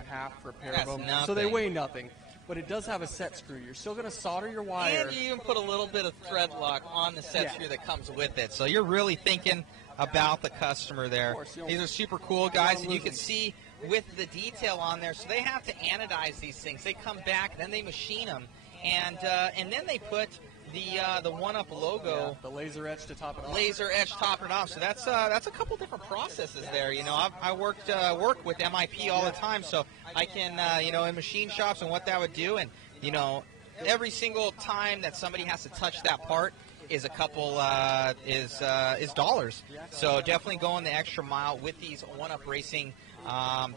for a pair of them. Nothing. So they weigh nothing. But it does have a set screw. You're still going to solder your wire. And you even put a little bit of thread lock on the set Yeah. screw that comes with it. So you're really thinking about the customer there. Of course, These are super cool, guys, and you can see with the detail on there. So they have to anodize these things. They come back, then they machine them, and then they put the One-Up logo. Yeah, the laser etch to top it off. Laser etch top it off. So that's a couple different processes there. You know, I work with MIP all the time, so I can you know, in machine shops and what that would do, and you know, every single time that somebody has to touch that part is a couple is dollars. So definitely going the extra mile with these One-Up Racing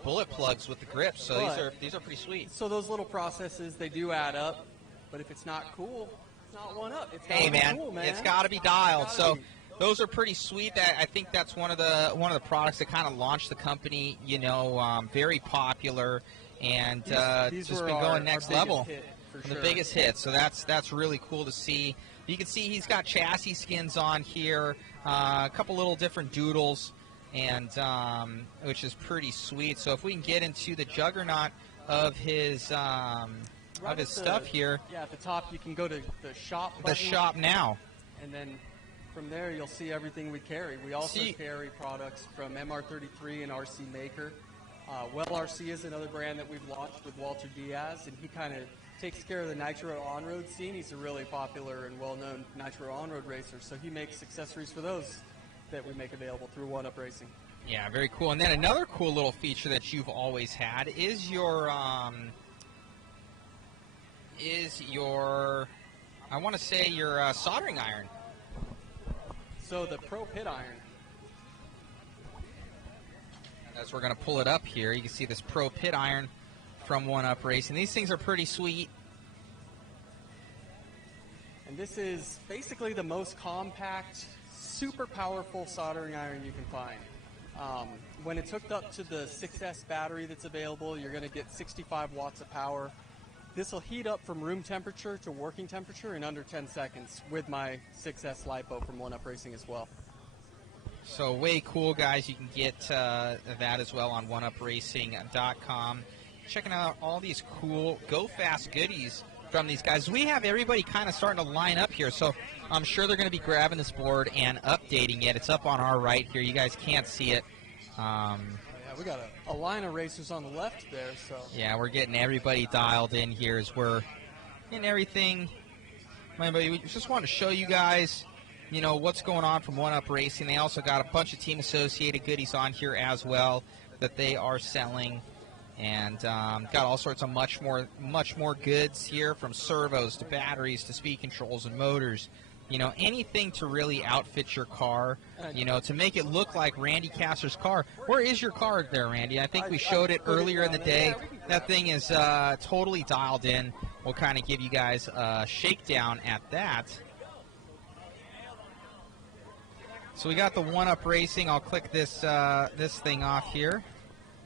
bullet plugs with the grips. So these are pretty sweet. So those little processes, they do add up, but if it's not cool, it's not One-Up. It's Hey, man, cool, man. it's got to be dialed. So those are pretty sweet. I think that's one of the products that kind of launched the company. You know, very popular, and these just were been going next our biggest level. hit, for The sure. biggest hit. So that's really cool to see. You can see he's got chassis skins on here, a couple little different doodles, and which is pretty sweet. So if we can get into the juggernaut of his stuff here. Yeah, at the top you can go to the shop button. The shop now. And then from there you'll see everything we carry. We also carry products from MR33 and RC Maker. Well RC is another brand that we've launched with Walter Diaz, and he kind of takes care of the nitro on-road scene. He's a really popular and well-known nitro on-road racer, so he makes accessories for those that we make available through One-Up Racing. Yeah, very cool. And then another cool little feature that you've always had is your I want to say your soldering iron. So the Pro Pit Iron. As we're going to pull it up here, you can see this Pro Pit Iron from One-Up Racing. These things are pretty sweet. And this is basically the most compact, super powerful soldering iron you can find. When it's hooked up to the 6S battery that's available, you're going to get 65 watts of power. This will heat up from room temperature to working temperature in under 10 seconds with my 6S LiPo from One-Up Racing as well. So way cool, guys. You can get that as well on oneupracing.com. Checking out all these cool Go Fast goodies from these guys. We have everybody kind of starting to line up here, so I'm sure they're going to be grabbing this board and updating it. It's up on our right here. You guys can't see it. Yeah, we got a line of racers on the left there. So yeah, we're getting everybody dialed in here as we're getting everything. We just want to show you guys, you know, what's going on from One-Up Racing. They also got a bunch of team-associated goodies on here as well that they are selling. And got all sorts of much more goods here, from servos to batteries to speed controls and motors. You know, anything to really outfit your car, you know, to make it look like Randy Castor's car. Where is your car there, Randy? I think we showed it earlier in the day. That thing is totally dialed in. We'll kind of give you guys a shakedown at that. So we got the one-up racing. I'll click this this thing off here.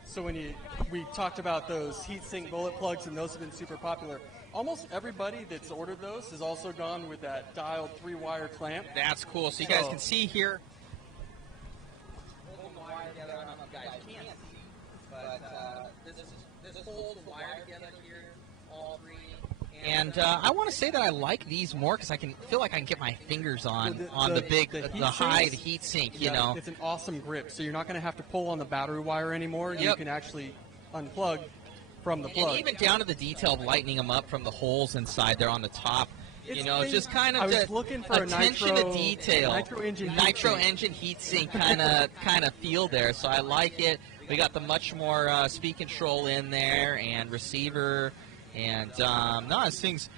So we talked about those heatsink bullet plugs, and those have been super popular. Almost everybody that's ordered those has also gone with that dialed 3-wire clamp. That's cool. So you guys can see here. This holds the wire together here, all three. And I want to say that I like these more because I can feel like I can get my fingers on the high heat sink. You know, it's an awesome grip. So you're not going to have to pull on the battery wire anymore. Yep. You can actually unplug from the plug. And even down to the detail of lightening them up from the holes inside there on the top. You know, it's just kind of I was looking for attention to detail, nitro engine heat sink kind of feel there. So I like it. We got the much more speed control in there and receiver, and no, this thing's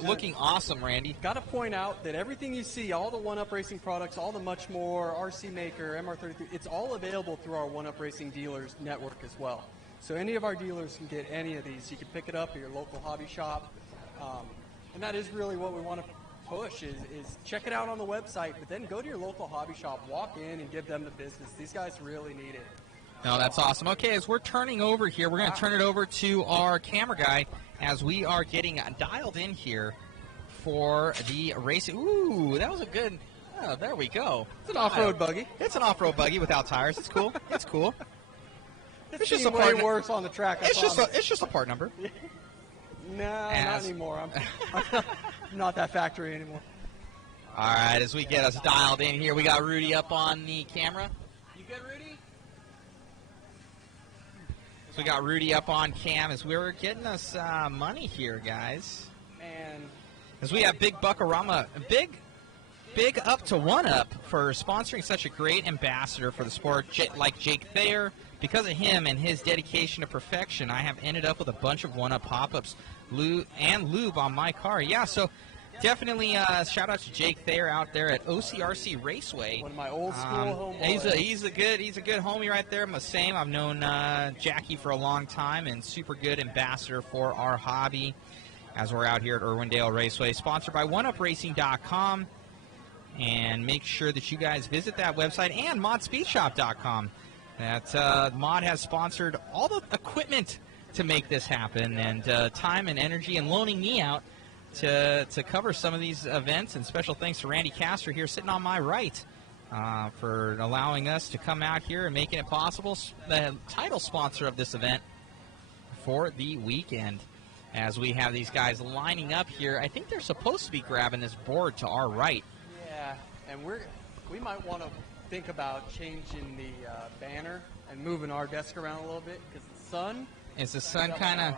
looking awesome, Randy. Got to point out that everything you see, all the one-up racing products, all the much more, RC Maker, MR33, it's all available through our one-up racing dealers network as well. So any of our dealers can get any of these. You can pick it up at your local hobby shop. And that is really what we want to push is check it out on the website, but then go to your local hobby shop, walk in and give them the business. These guys really need it. No, that's awesome. Okay, as we're turning over here, we're going to turn it over to our camera guy as we are getting dialed in here for the racing. Ooh, that was a good, oh, there we go. It's an off-road buggy. It's an off-road buggy without tires. It's cool. It's cool. It's just a way worse on the track. It's just a part number. No, not anymore. I'm not that factory anymore. All right, as we get us dialed in here, we got Rudy up on the camera. You good, Rudy? So we got Rudy up on cam as we're getting us money here, guys. Man. As we have Big Buckarama, big up to one up for sponsoring such a great ambassador for the sport like Jake Thayer. Because of him and his dedication to perfection, I have ended up with a bunch of one-up pop-ups and lube on my car. Yeah, so definitely shout out to Jake Thayer out there at OCRC Raceway. One of my old school homeboys. He's a good homie right there. I'm the same. I've known Jackie for a long time and super good ambassador for our hobby as we're out here at Irwindale Raceway, sponsored by OneUpRacing.com. And make sure that you guys visit that website and ModSpeedShop.com. That Mod has sponsored all the equipment to make this happen, and time and energy, and loaning me out to cover some of these events. And special thanks to Randy Castor here sitting on my right for allowing us to come out here and making it possible. The title sponsor of this event for the weekend. As we have these guys lining up here, I think they're supposed to be grabbing this board to our right. Yeah, and we might want to think about changing the banner and moving our desk around a little bit because the sun. Is the sun kind of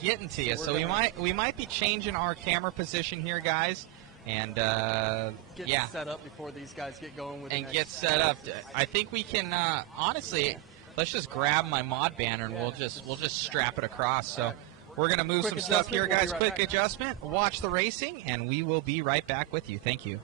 getting to you? So we might be changing our camera position here, guys, and get set up before these guys get going with. And get set up. I think we can honestly. Let's just grab my mod banner and we'll just strap it across. So we're gonna move some stuff here, guys. Quick adjustment. Watch the racing, and we will be right back with you. Thank you.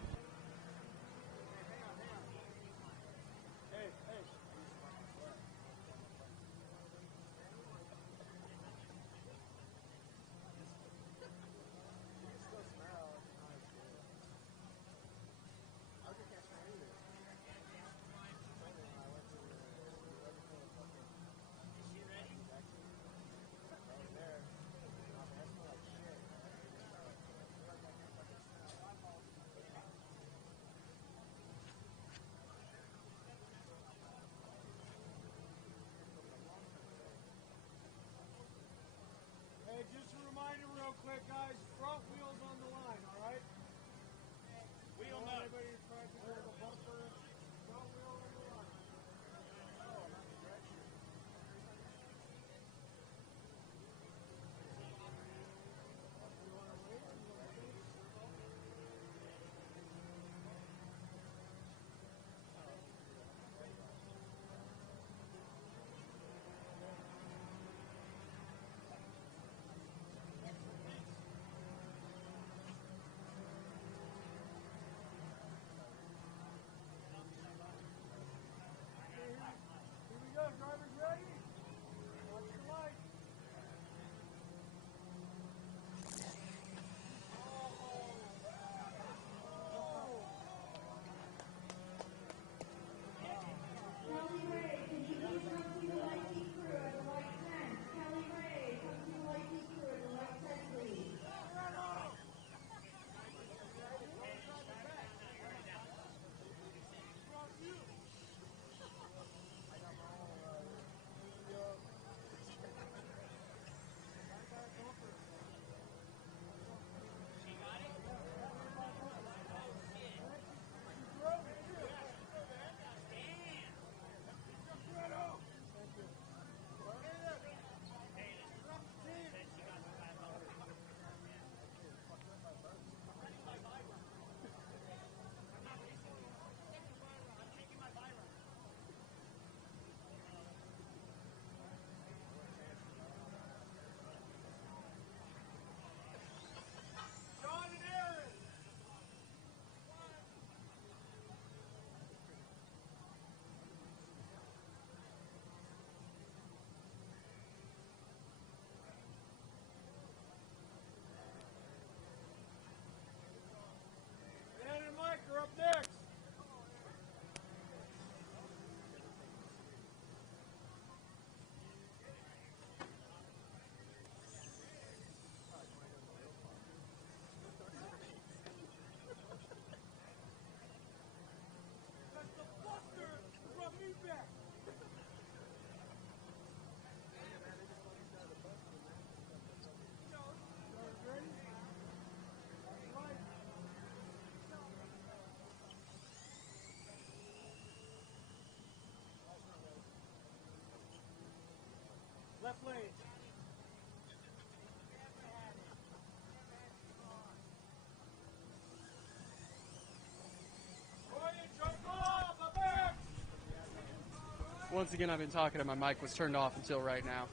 Once again, I've been talking and my mic was turned off until right now.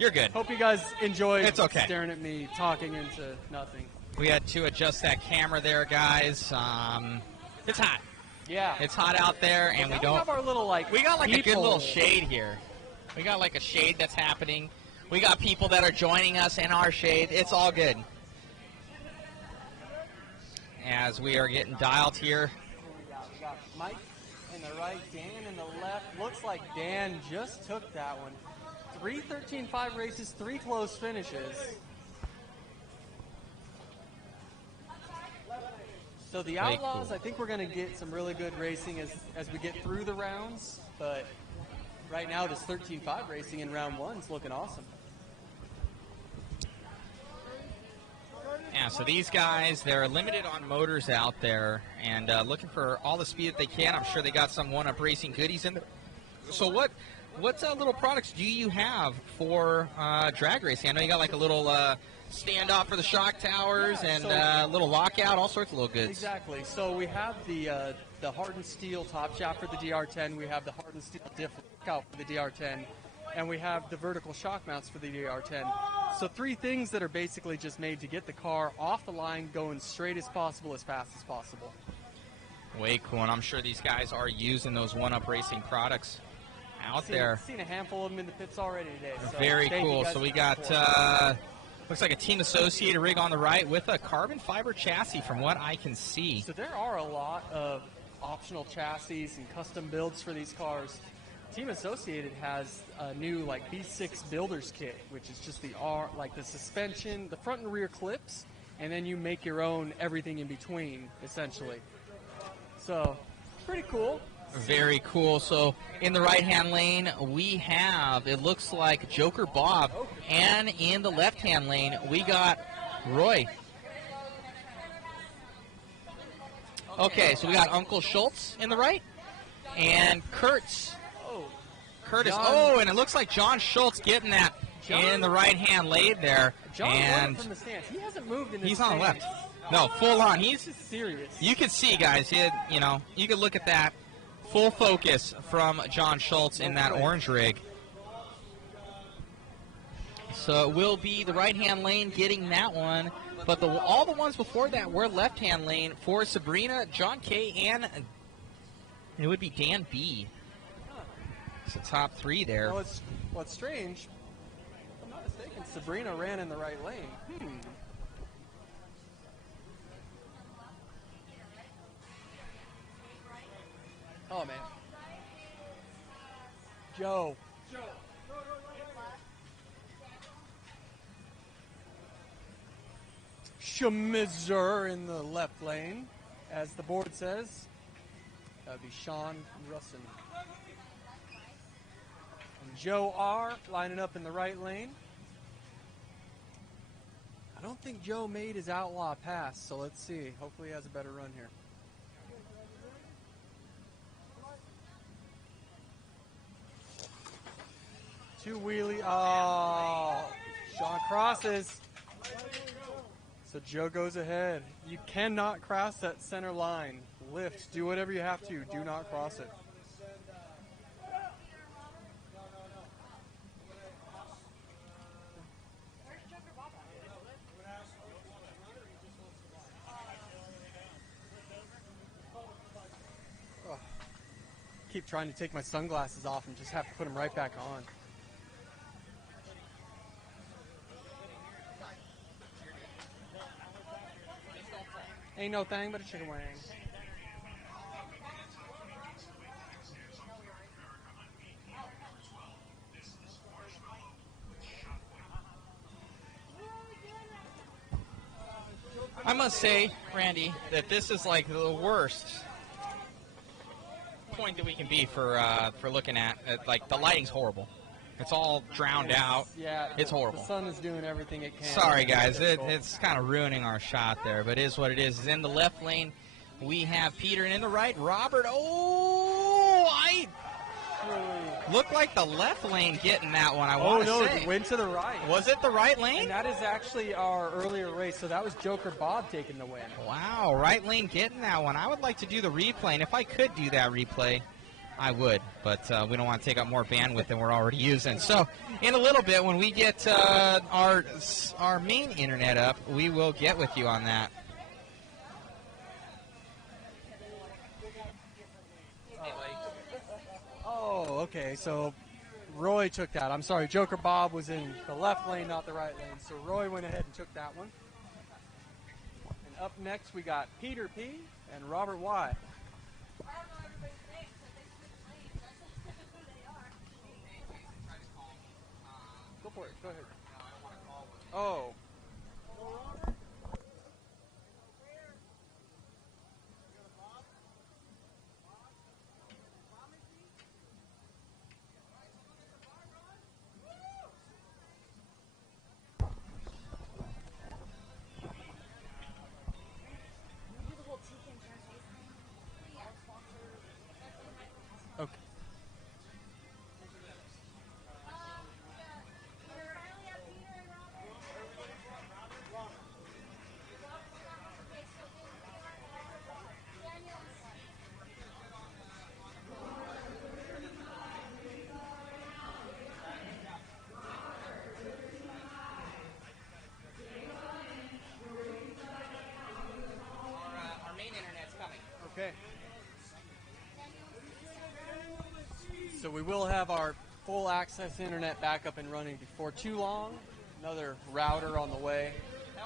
You're good. Hope you guys enjoyed It's okay. staring at me talking into nothing. We had to adjust that camera there, guys. It's hot. Yeah. It's hot out there, and we don't have our little, like, we got like a good people. little shade here. We got like a shade that's happening. We got people that are joining us in our shade. It's all good. As we are getting dialed here. We got Mike in the right, Dan in the left. Looks like Dan just took that one. 3 13-5 races, 3 close finishes. So the Outlaws, cool. I think we're going to get some really good racing as we get through the rounds. But right now, this 13-5 racing in round 1 is looking awesome. Yeah, so these guys, they're limited on motors out there and looking for all the speed that they can. I'm sure they got some one-up racing goodies in there. So what little products do you have for drag racing? I know you got like a little standoff for the shock towers and little lockout, all sorts of little goods. Exactly. So we have the hardened steel top shaft for the DR10. We have the hardened steel diff lockout for the DR10. And we have the vertical shock mounts for the DR10. So 3 things that are basically just made to get the car off the line, going straight as possible, as fast as possible. Way cool, and I'm sure these guys are using those one-up racing products out there. I've seen a handful of them in the pits already today. So Very cool. So we got, looks like a Team Associated rig on the right with a carbon fiber chassis from what I can see. So there are a lot of optional chassis and custom builds for these cars. Team Associated has a new like B6 builder's kit, which is just the suspension, the front and rear clips, and then you make your own everything in between, essentially. So, pretty cool. Very cool. So in the right-hand lane, we have, it looks like Joker Bob, and in the left-hand lane, we got Roy. Okay, so we got Uncle Schultz in the right, and Curtis, John. And it looks like John Schultz getting that in the right-hand lane there. John and from the stance. He hasn't moved in this he's on the stance. left. No, full on. He's just serious. You can see, guys, you can look at that. Full focus from John Schultz in that orange rig. So it will be the right-hand lane getting that one. But all the ones before that were left-hand lane for Sabrina, John K, and it would be Dan B. It's the top 3 there. Well, what's strange, if I'm not mistaken, Sabrina ran in the right lane. Oh, man. Joe. Schmizer in the left lane, as the board says. That would be Sean Russin. And Joe R. lining up in the right lane. I don't think Joe made his outlaw pass, so let's see. Hopefully he has a better run here. Two wheelie. Oh, Sean crosses. So Joe goes ahead. You cannot cross that center line. Lift. Do whatever you have to. Do not cross it. Oh. Keep trying to take my sunglasses off and just have to put them right back on. Ain't no thing but a chicken wing. I must say, Randy, that this is like the worst point that we can be for looking at. Like, the lighting's horrible. It's all drowned out. Yeah, it's horrible. The sun is doing everything it can. Sorry, guys. It's kind of ruining our shot there, but it is what it is. In the left lane, we have Peter, and in the right, Robert. Oh, Looked like the left lane getting that one, I Oh, want to no, say. it went to the right. Was it the right lane? And that is actually our earlier race, so that was Joker Bob taking the win. Wow, right lane getting that one. I would like to do the replay, and if I could do that replay, I would, but we don't want to take up more bandwidth than we're already using. So in a little bit, when we get our main internet up, we will get with you on that. Oh, okay, so Roy took that. I'm sorry, Joker Bob was in the left lane, not the right lane, so Roy went ahead and took that one. And up next, we got Peter P. and Robert Y. Go for it. Go ahead. Oh. Okay. Our main internet's coming. Okay. So we will have our full access internet back up and running before too long. Another router on the way.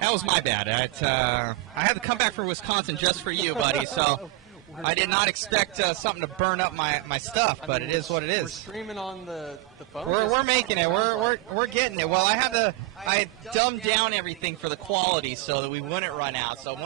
That was my bad. I had to come back from Wisconsin just for you, buddy, so I did not expect something to burn up my stuff, but it is what it We're is. streaming on the phone. We're making it. We're getting it. Well, I dumbed down everything for the quality so that we wouldn't run out. So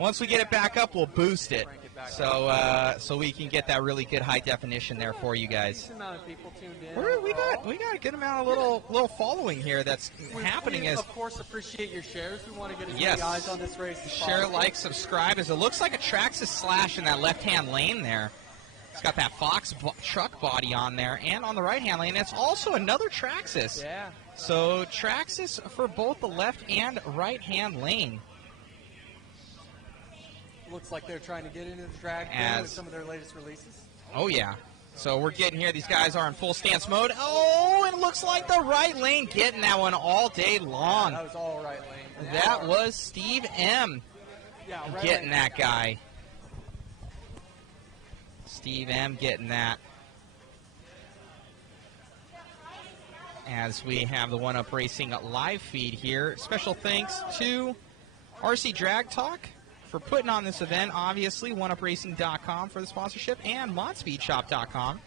once we get it back up, we'll boost it. So we can get that really good high definition there for you guys. Decent amount of people tuned in. We got a good amount of little following here that's happening. We, As of course, appreciate your shares. We want to get as yes, many eyes on this race as share, possible. like, subscribe. As it looks like a Traxxas slash in that left-hand lane there. It's got that Fox truck body on there, and on the right-hand lane, it's also another Traxxas. Yeah. So Traxxas for both the left and right-hand lane. Looks like they're trying to get into the drag As- with some of their latest releases. Oh, yeah. So we're getting here. These guys are in full stance mode. Oh, it looks like the right lane getting that one all day long. That was all right lane. That was Steve M. Yeah, right getting lane. that guy. Steve M getting that. As we have the One Up Racing live feed here. Special thanks to RC Drag Talk for putting on this event. Obviously, OneUpRacing.com for the sponsorship and ModSpeedShop.com.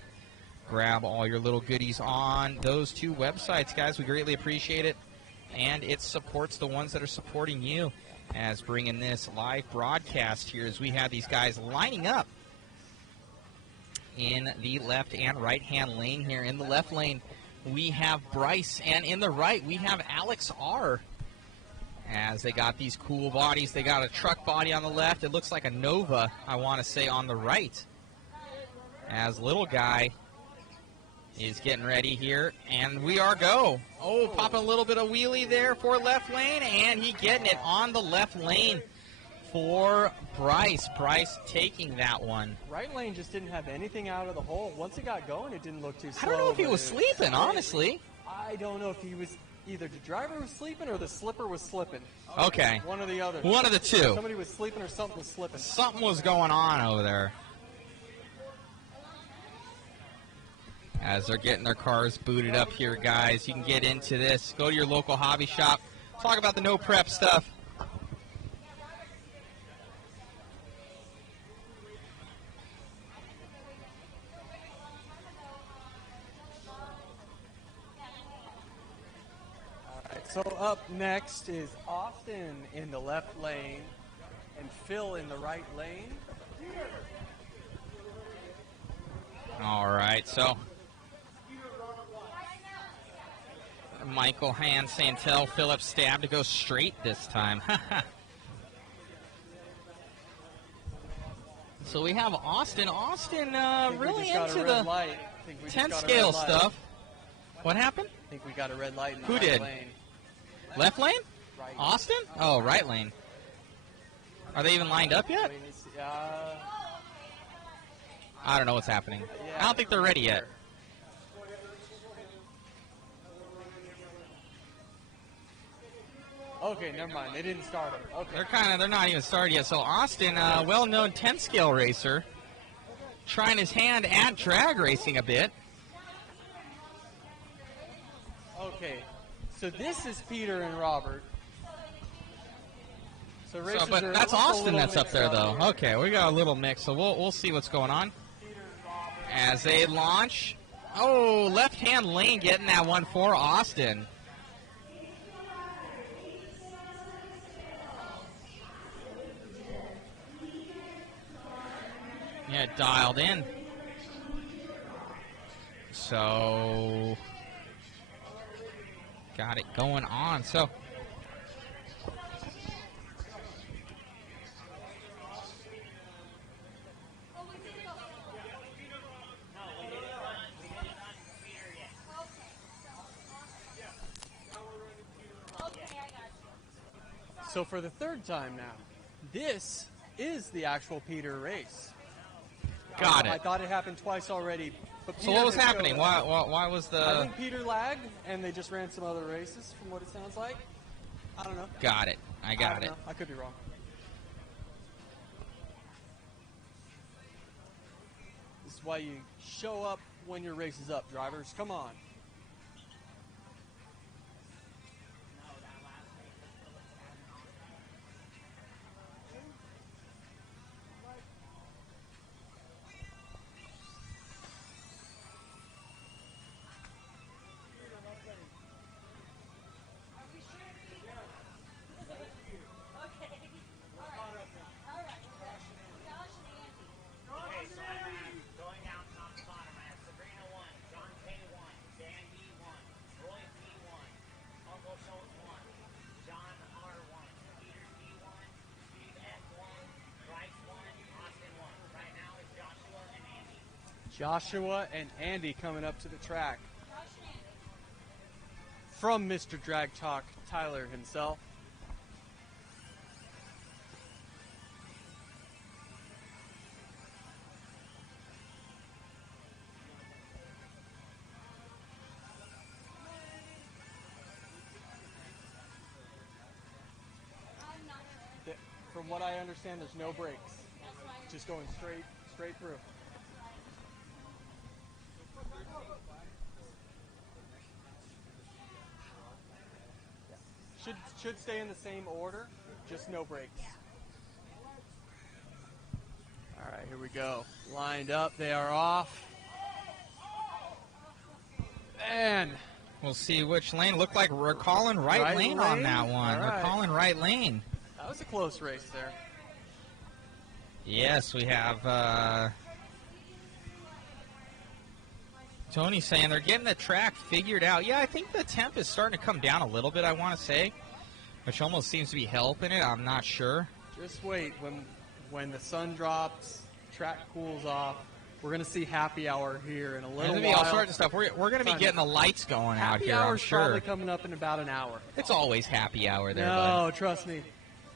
Grab all your little goodies on those two websites, guys. We greatly appreciate it. And it supports the ones that are supporting you as bringing this live broadcast here as we have these guys lining up in the left and right-hand lane here. In the left lane, we have Bryce, and in the right, we have Alex R. As they got these cool bodies. They got a truck body on the left. It looks like a Nova, I want to say, on the right. As little guy is getting ready here, and we are go. Oh, popping a little bit of wheelie there for left lane, and he getting it on the left lane for Bryce. Bryce taking that one. Right lane just didn't have anything out of the hole. Once it got going, it didn't look too slow. I don't know if he but was sleeping, honestly. I don't know if he was. Either the driver was sleeping or the slipper was slipping. Okay. One or the other. One of the two. Somebody was sleeping or something was slipping. Something was going on over there. As they're getting their cars booted up here, guys. You can get into this. Go to your local hobby shop. Talk about the no prep stuff. So up next is Austin in the left lane and Phil in the right lane. All right, so Michael Hand, Santel, Phillips Stab to go straight this time. So So we have Austin. Austin really got into a red the light. I think we just 10 got a scale red light. stuff. What happened? I think we got a red light in the Who right did? lane. Left lane? Right. Austin? Oh, right lane. Are they even lined up yet? I don't know what's happening. I don't think they're ready yet. Okay, never mind. They didn't start them. Okay. They're not even started yet. So Austin, well-known 10 scale racer, trying his hand at drag racing a bit. Okay, so this is Peter and Robert. So races But are that's a Austin little that's up mixed there, though. here. Okay, we got a little mix, so we'll see what's going on. As they launch, oh, left-hand lane getting that one for Austin. Yeah, dialed in. So, got it going on. So, So for the third time now, this is the actual Peter race. got I it. thought it happened twice already. But So Peter what was did show happening? up. Why was I the... think Peter lagged, and they just ran some other races, from what it sounds like. I don't know. Got it. I got don't it. know. I could be wrong. This is why you show up when your race is up, drivers. Come on. Joshua and Andy coming up to the track. From Mr. Drag Talk, Tyler himself. From what I understand, there's no brakes. Just going straight through. Should stay in the same order, just no brakes. All right, here we go. Lined up, they are off. And We'll see which lane. Looked like we're calling right lane on that one. All We're right. calling right lane. that was a close race there. Yes, we have Tony saying they're getting the track figured out. Yeah, I think the temp is starting to come down a little bit, I want to say, which almost seems to be helping it. I'm not sure. Just wait. When the sun drops, track cools off, we're going to see happy hour here in a There's little going to while. be all sorts of stuff. We're going to be Time. getting the lights going out Happy here, I'm hour's sure. probably coming up in about an hour. It's always happy hour there, No, bud. trust me.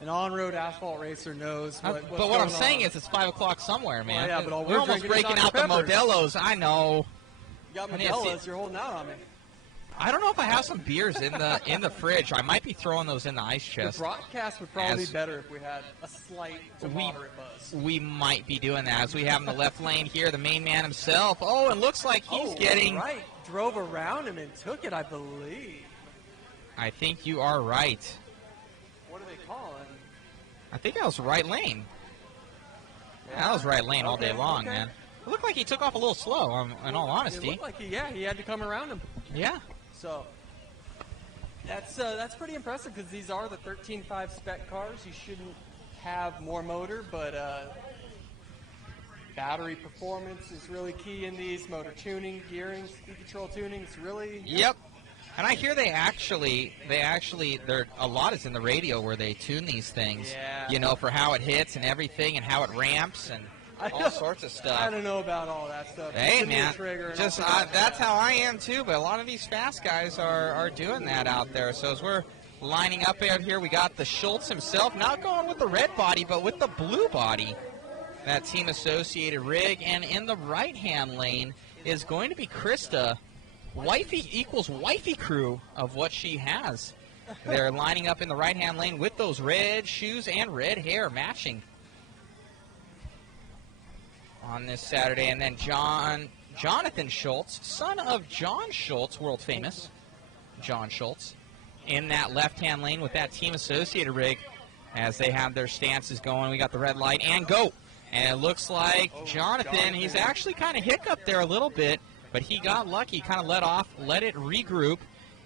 An on-road asphalt racer knows what's But what I'm going saying on. is it's 5 o'clock somewhere, man. yeah, but all we're we're almost drinking is breaking out Dr. the Peppers. Modelo's. I know. You got I need to see- Modelo's, you're holding out on me. I don't know if I have some beers in the fridge. I might be throwing those in the ice The chest. broadcast would probably As- be better if we had a slight to moderate buzz. We might be doing that as we have in the left lane here, the main man himself. Oh, it looks like he's getting... right. Drove around him and took it, I believe. I think you are right. What are they calling? I think that was right lane. Yeah, that was right lane all day Okay, long, okay. man. It looked like he took off a little slow, in all It honesty. looked like he had to come around him. Yeah. So that's pretty impressive because these are the 13.5 spec cars. You shouldn't have more motor, but battery performance is really key in these. Motor tuning, gearing, speed control tuning. It's really Yep. And I hear there a lot is in the radio where they tune these things. Yeah. You know, for how it hits and everything and how it ramps and all sorts of stuff. I don't know about all that stuff. Hey, Give me a man, trigger and just I'll figure that's it out. how I am too. But a lot of these fast guys are doing that out there. So as we're lining up out here, we got the Schultz himself, not going with the red body, but with the blue body. That team associated rig, and in the right-hand lane is going to be Krista. Wifey equals wifey crew of what she has. They're lining up in the right-hand lane with those red shoes and red hair matching on this Saturday. And then Jonathan Schultz, son of John Schultz, world famous John Schultz, in that left-hand lane with that team associated rig as they have their stances going. We got the red light and go. And it looks like Jonathan, he's actually kind of hiccuped there a little bit, but he got lucky, kind of let it regroup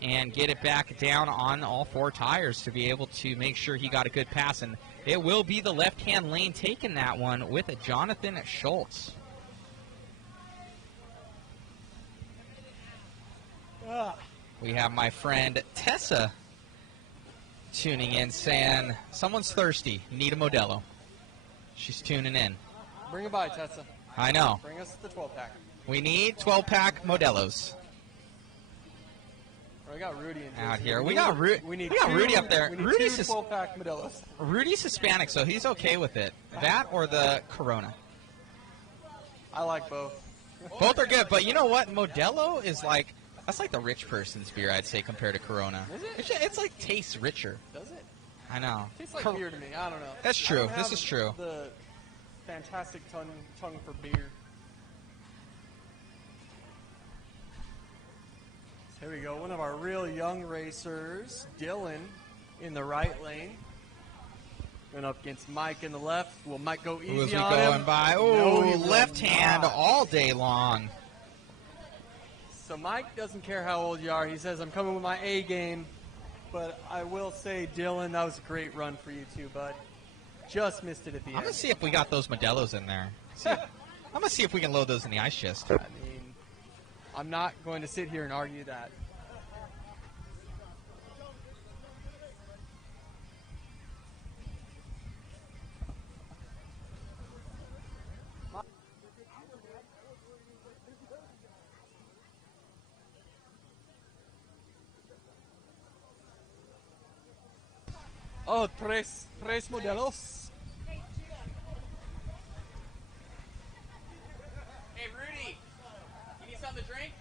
and get it back down on all four tires to be able to make sure he got a good pass. And it will be the left-hand lane taking that one with a Jonathan Schultz. We have my friend Tessa tuning in saying, someone's thirsty, need a Modelo. She's tuning in. Bring it by, Tessa. I know. Bring us the 12-pack. We need 12-pack Modelos. We got Rudy in Out Jason. here. We got Rudy up there. We need Rudy's two 12-pack Modelos. Rudy's Hispanic, so he's okay with it. That or the Corona. I like both. Both are good, but you know what? Modelo is like, that's like the rich person's beer, I'd say, compared to Corona. Is it? It's like tastes richer. Does it? I know. Tastes like beer to me. I don't know. That's I true. don't This have is true. The fantastic tongue for beer. Here we go. One of our real young racers, Dylan, in the right lane. Going up against Mike in the left. Will Mike go easy Who's we on going him? by? No, Oh, he will left hand not. all day long. So Mike doesn't care how old you are. He says, I'm coming with my A game. But I will say, Dylan, that was a great run for you too, bud. Just missed it at the I'm end. going to see if we got those Modelos in there. I'm going to see if we can load those in the ice chest. I mean, I'm not going to sit here and argue that. Oh, tres modelos. Hey, Rudy, you need something to drink?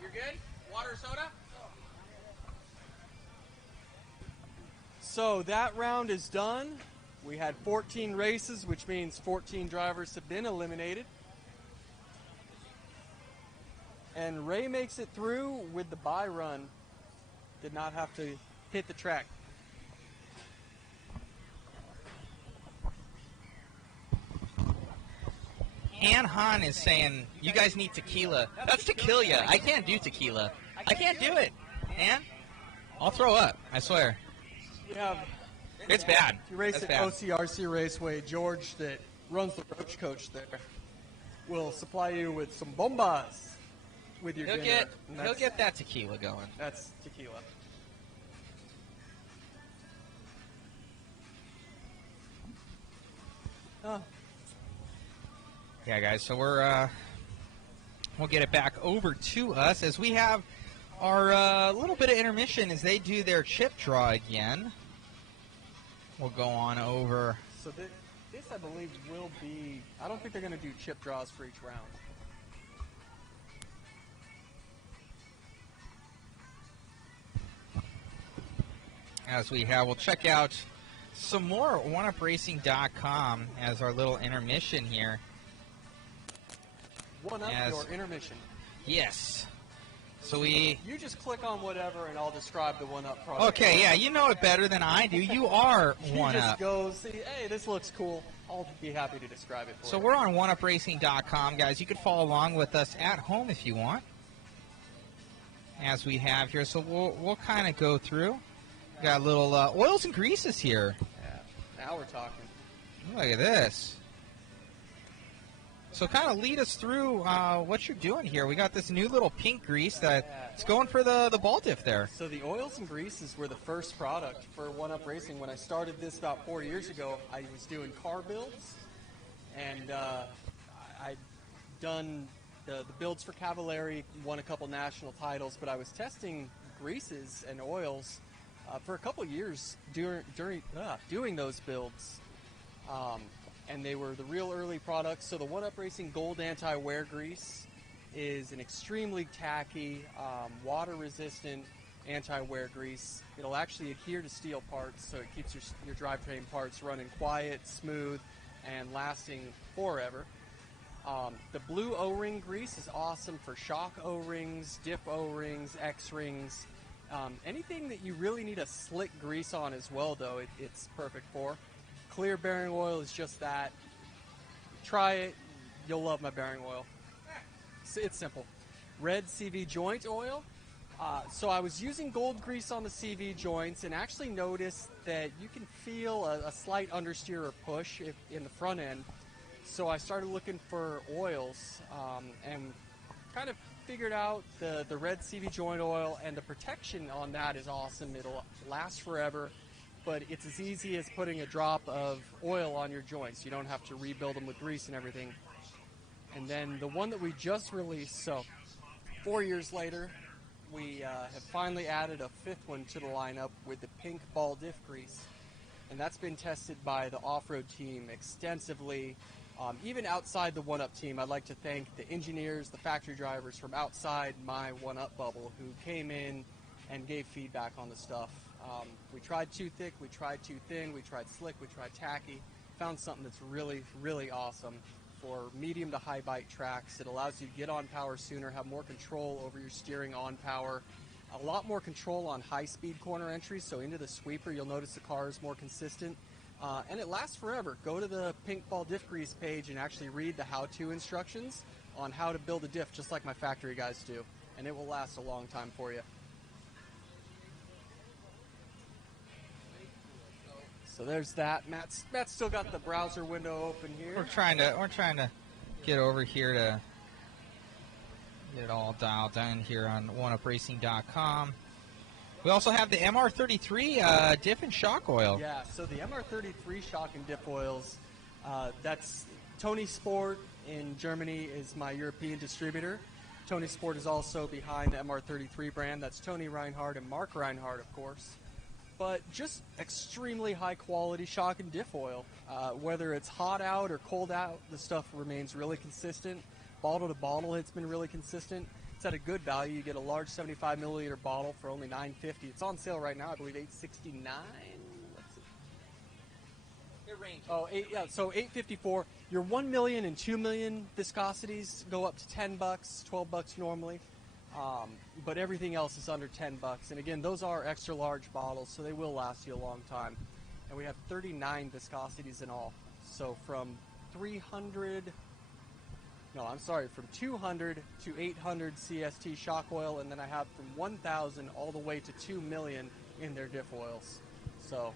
You're good? Water or soda? So that round is done. We had 14 races, which means 14 drivers have been eliminated. And Ray makes it through with the bye run. Did not have to hit the track. Ann Han is saying, you guys need tequila. That's tequila. I can't do tequila. I can't do it. Ann, I'll throw up. I swear. You have, It's bad. if you race That's at bad. OCRC Raceway, George, that runs the roach coach there, will supply you with some bombas with your He'll dinner. And he'll get that tequila going. That's tequila. Oh, Yeah, guys. So we'll get it back over to us as we have our little bit of intermission as they do their chip draw again. We'll go on over. so this I believe will be. I don't think they're going to do chip draws for each round. As we'll check out some more OneUpRacing.com as our little intermission here. One up As- your intermission. Yes. So we. You just click on whatever, and I'll describe the one up product. Okay, yeah, you know it better than I do. You are You One just Up. go see. Hey, this looks cool. I'll be happy to describe it for So you. we're on OneUpRacing.com, guys. You can follow along with us at home if you want, as we have here. So we'll kind of go through. Got a little oils and greases here. Yeah, now we're talking. Look at this. So kind of lead us through what you're doing here. We got this new little pink grease that's going for the ball diff there. So the oils and greases were the first product for One Up Racing. When I started this about 4 years ago, I was doing car builds, and I'd done the builds for Cavalieri, won a couple national titles, but I was testing greases and oils for a couple years doing those builds. And they were the real early products. So the One Up Racing Gold Anti-Wear Grease is an extremely tacky, water-resistant anti-wear grease. It'll actually adhere to steel parts, so it keeps your drivetrain parts running quiet, smooth, and lasting forever. The blue O-ring grease is awesome for shock O-rings, diff O-rings, X-rings, anything that you really need a slick grease on as well, though, it's perfect for. Clear bearing oil is just that. Try it. You'll love my bearing oil. It's simple. Red CV joint oil. So I was using gold grease on the CV joints and actually noticed that you can feel a slight understeer or push in the front end. So I started looking for oils and kind of figured out the red CV joint oil, and the protection on that is awesome. It'll last forever. But it's as easy as putting a drop of oil on your joints. You don't have to rebuild them with grease and everything. And then the one that we just released, so 4 years later, we have finally added a fifth one to the lineup with the pink ball diff grease. And that's been tested by the off-road team extensively. Even outside the one-up team, I'd like to thank the engineers, the factory drivers from outside my one-up bubble who came in and gave feedback on the stuff. We tried too thick, we tried too thin, we tried slick, we tried tacky. Found something that's really, really awesome for medium to high bite tracks. It allows you to get on power sooner, have more control over your steering on power, a lot more control on high-speed corner entries, so into the sweeper you'll notice the car is more consistent. And it lasts forever. Go to the Pink Ball Diff Grease page and actually read the how-to instructions on how to build a diff, just like my factory guys do, and it will last a long time for you. So there's that. Matt's still got the browser window open here. We're trying to get over here to get it all dialed in here on oneupracing.com. We also have the MR33 diff and shock oil. Yeah, so the MR33 shock and diff oils, that's Tony Sport in Germany is my European distributor. Tony Sport is also behind the MR33 brand. That's Tony Reinhardt and Mark Reinhardt, of course. But just extremely high quality shock and diff oil. Whether it's hot out or cold out, the stuff remains really consistent. Bottle to bottle, it's been really consistent. It's at a good value. You get a large 75 milliliter bottle for only $9.50. It's on sale right now, I believe $8.69. What's it? It ranges. Oh, so $8.54. Your 1 million and 2 million viscosities go up to $10, $12 normally. But everything else is under $10. And again, those are extra large bottles, so they will last you a long time. And we have 39 viscosities in all. So from 200 to 800 CST shock oil, and then I have from 1,000 all the way to 2 million in their diff oils. So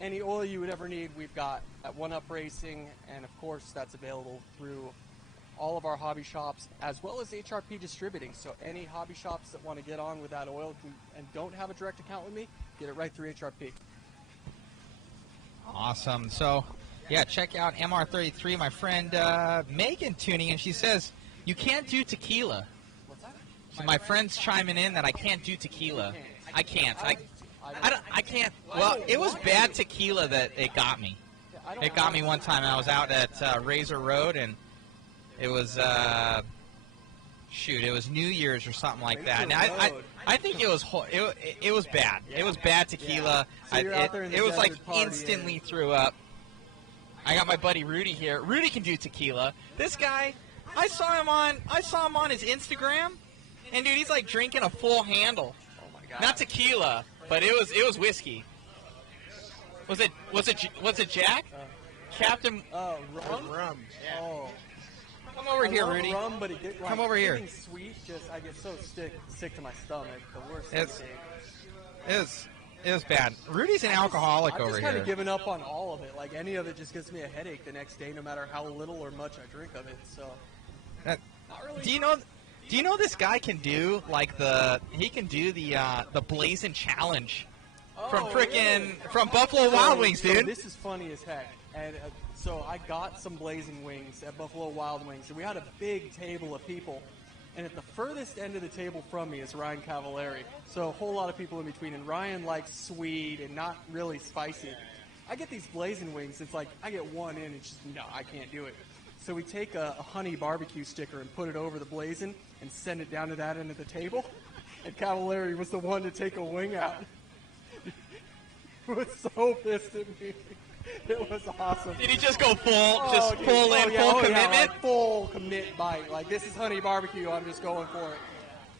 any oil you would ever need, we've got at One Up Racing, and of course that's available through all of our hobby shops, as well as HRP Distributing. So any hobby shops that want to get on with that oil and don't have a direct account with me, get it right through HRP. Awesome. So, yeah, check out MR33. My friend Megan tuning in. She says, you can't do tequila. What's that? So my friend's chiming in that I can't do tequila. I can't. I can't. Well, it was bad tequila that it got me. It got me one time. I was out at Razor Road, and it was, it was New Year's or something like that. And I think it was it was bad. It was bad tequila. So it was like instantly threw up. I got my buddy Rudy here. Rudy can do tequila. This guy, I saw him on his Instagram, and dude, he's like drinking a full handle. Oh my god. Not tequila, but it was whiskey. Was it Jack? Captain Rum? Rum. Yeah. Oh. Come over here, love Rudy. Rum, but Come over here. Getting sweet, I get so sick to my stomach. The worst It's- thing. It was bad. Rudy's an alcoholic I've over just kind here. of given up on all of it. Like any of it just gives me a headache the next day, no matter how little or much I drink of it. So. That- Not really. Do you know this guy can do like the Blazing Challenge from really? from Buffalo Wild Wings, So dude. this is funny as heck. And So I got some blazing wings at Buffalo Wild Wings, and we had a big table of people. And at the furthest end of the table from me is Ryan Cavallari. So a whole lot of people in between. And Ryan likes sweet and not really spicy. I get these blazing wings. It's like I get one in and it's just, no, I can't do it. So we take a honey barbecue sticker and put it over the blazing and send it down to that end of the table. And Cavallari was the one to take a wing out. He was so pissed at me. It was awesome. Did he just go full, full commitment? Yeah, like full commit bite. Like, this is honey barbecue. I'm just going for it.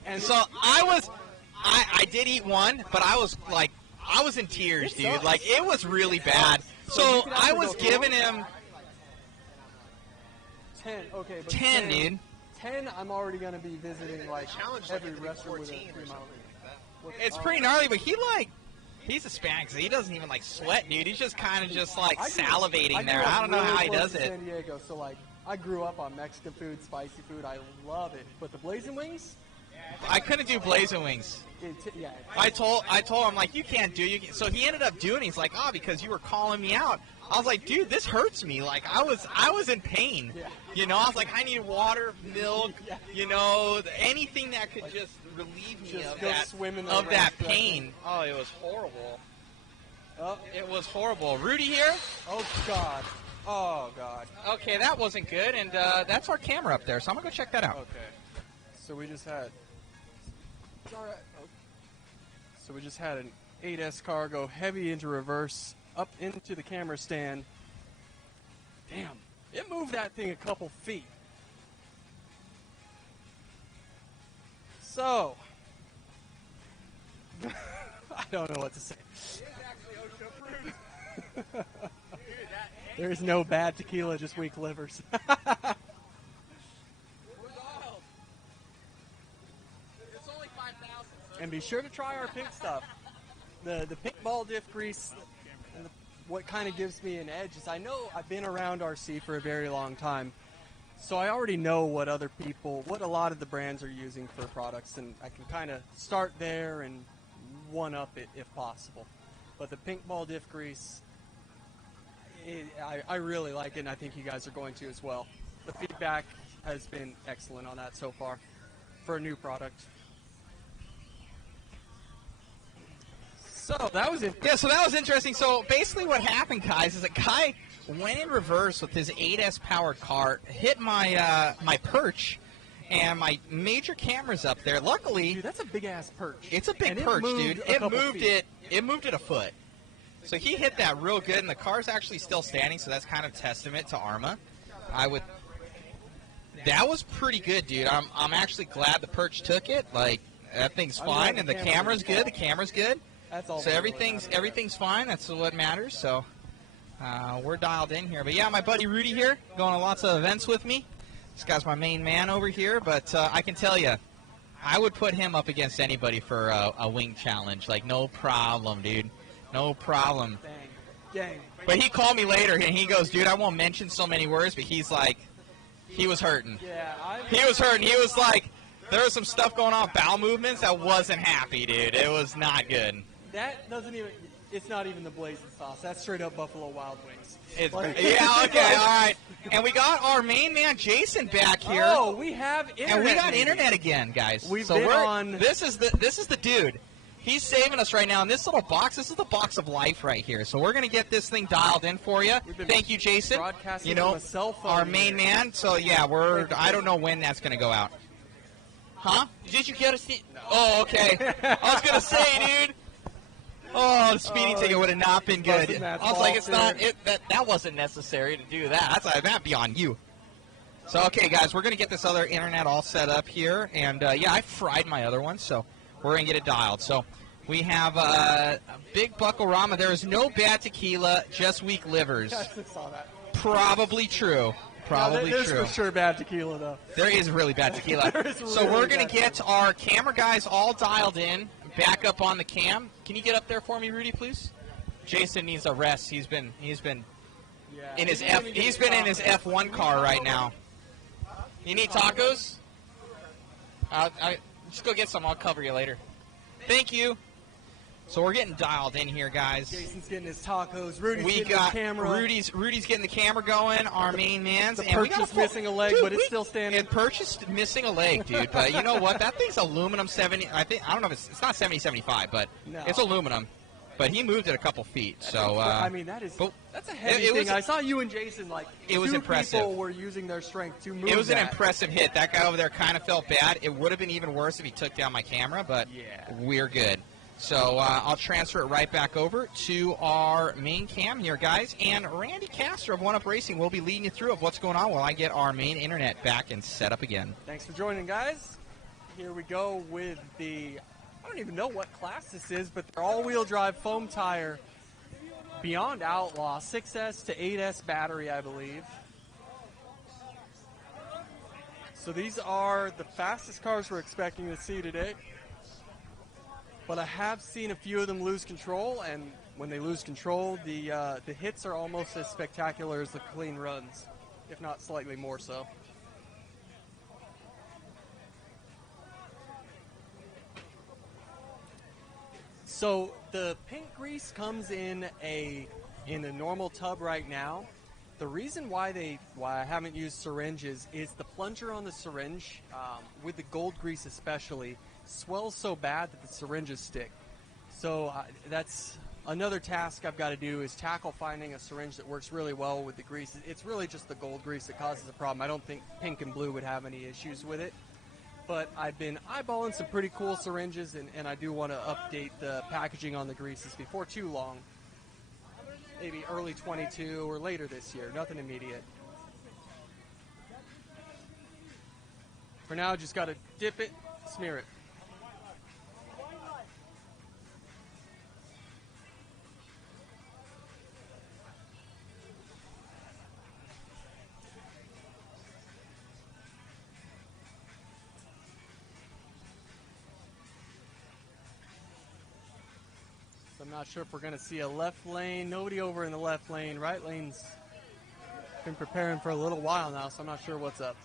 And So I did eat one, but I was in tears, dude. sucks. Like, it was really bad. So So you could I actually was go giving for him 10. Okay, but 10, dude. 10, I'm already going to be visiting, like, every restaurant with a 3 mile radius. It's pretty gnarly, but he's Hispanic, so he doesn't even like sweat, dude. He's just kind of just like salivating there. I don't know how he does it. San Diego, so like I grew up on Mexican food, spicy food. I love it. But the blazing wings, I couldn't do blazing wings. I told him like you can't do. So he ended up doing it. He's like, oh, because you were calling me out. I was like, dude, this hurts me. Like I was in pain. Yeah. You know, I was like, I need water, milk. Yeah. You know, anything that could just relieve me just of go that swim in the of that ranch pain. Oh, it was horrible. Oh, It was horrible. Rudy here. oh God. Oh God. Okay, that wasn't good, and that's our camera up there, so I'm gonna go check that out. Okay. So we just had. It's all right. Oh. So we just had an 8S car go heavy into reverse, up into the camera stand. Damn, it moved that thing a couple feet. So, I don't know what to say. There is no bad tequila, just weak livers. And be sure to try our pink stuff. The pink ball diff grease, and what kind of gives me an edge is I know I've been around RC for a very long time. So I already know what a lot of the brands are using for products, and I can kind of start there and one-up it if possible. But the pink ball diff grease, I really like it, and I think you guys are going to as well. The feedback has been excellent on that so far for a new product. So that was it. Yeah, so that was interesting. So basically what happened, guys, is a guy went in reverse with his 8S powered car, hit my my perch, and my major camera's up there. Luckily, Dude, that's a big ass perch. it's a big And it perch, moved dude. a couple feet. It moved it a foot. So he hit that real good, and the car's actually still standing, so that's kind of testament to Arma. That was pretty good, dude. I'm actually glad the perch took it. Like, that thing's I'm fine, glad and the the camera camera's didn't good. fall. The camera's good. That's all. So that really everything's matters. fine. That's what matters. So we're dialed in here. But yeah, my buddy Rudy here, going to lots of events with me. This guy's my main man over here. But I can tell you, I would put him up against anybody for a wing challenge. Like, no problem, dude. No problem. Dang. But he called me later, and he goes, dude, I won't mention so many words, but he's like, he was hurting. Yeah, He was hurting. He was like, there was some stuff going on, bowel movements, that wasn't happy, dude. It was not good. That doesn't even. It's not even the blazing sauce. That's straight up Buffalo Wild Wings. Yeah, okay, all right. And we got our main man, Jason, back here. Oh, we have internet. and we got maybe. internet again, guys. We've so been we're on- This is the dude. He's saving us right now. In this little box, this is the box of life right here. So we're gonna get this thing dialed in for you. We've been Thank you, Jason. broadcasting You know, from a cell phone our main here. man. So yeah, I don't know when that's gonna go out. Huh? Did you get a seat? No. Oh, okay. I was gonna say, dude. Oh, the speeding ticket would have not been good. Busting that I was like, ball it's not. there. That wasn't necessary to do that. That'd be on you. So okay, guys, we're gonna get this other internet all set up here, and yeah, I fried my other one, so we're gonna get it dialed. So we have a big Buckorama. There is no bad tequila, just weak livers. I saw that. Probably true. Probably There's true. for sure bad tequila though. There is really bad tequila. There is So really we're going bad to get our camera guys all dialed in, back up on the cam. Can you get up there for me, Rudy, please? Jason needs a rest. He's been Yeah. in his He didn't even he's get been in his coffee. F1 car right now. You need tacos? I just go get some. I'll cover you later. Thank you. So we're getting dialed in here, guys. Jason's getting his tacos. Rudy's We getting got his camera. Rudy's getting the camera going. Our main man's The and we perch got is missing a leg, but it's still standing. And purchased missing a leg, dude. But you know what? That thing's aluminum 70. I don't know if it's not 70-75, but No. it's aluminum. But he moved it a couple feet. So I mean, that's a heavy it thing. was- I saw you and Jason It was two impressive. people were using their strength to move. It was an that. impressive hit. That guy over there kind of felt bad. It would have been even worse if he took down my camera, but Yeah. we're good. So I'll transfer it right back over to our main cam here, guys. And Randy Castor of One Up Racing will be leading you through of what's going on while I get our main internet back and set up again. Thanks for joining, guys. Here we go with the, I don't even know what class this is, but they're all-wheel drive foam tire Beyond Outlaw, 6S to 8S battery, I believe. So these are the fastest cars we're expecting to see today. But I have seen a few of them lose control, and when they lose control, the hits are almost as spectacular as the clean runs, if not slightly more so. So the paint grease comes in a normal tub right now. The reason why I haven't used syringes is the plunger on the syringe, with the gold grease especially, swells so bad that the syringes stick. So that's another task I've got to do, is tackle finding a syringe that works really well with the grease. It's really just the gold grease that causes the problem. I don't think pink and blue would have any issues with it. But I've been eyeballing some pretty cool syringes, and I do want to update the packaging on the greases before too long. Maybe early 22 or later this year. Nothing immediate. For now, just got to dip it, smear it. I'm not sure if we're going to see a left lane. Nobody over in the left lane. Right lane's been preparing for a little while now, so I'm not sure what's up.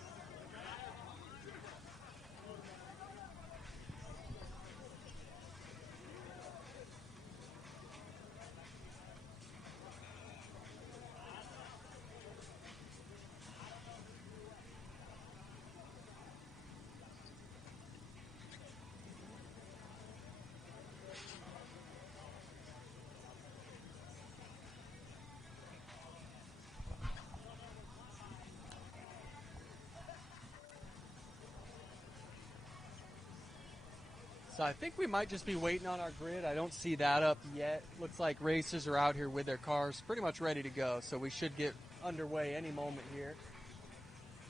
So I think we might just be waiting on our grid. I don't see that up yet. Looks like racers are out here with their cars pretty much ready to go. So we should get underway any moment here.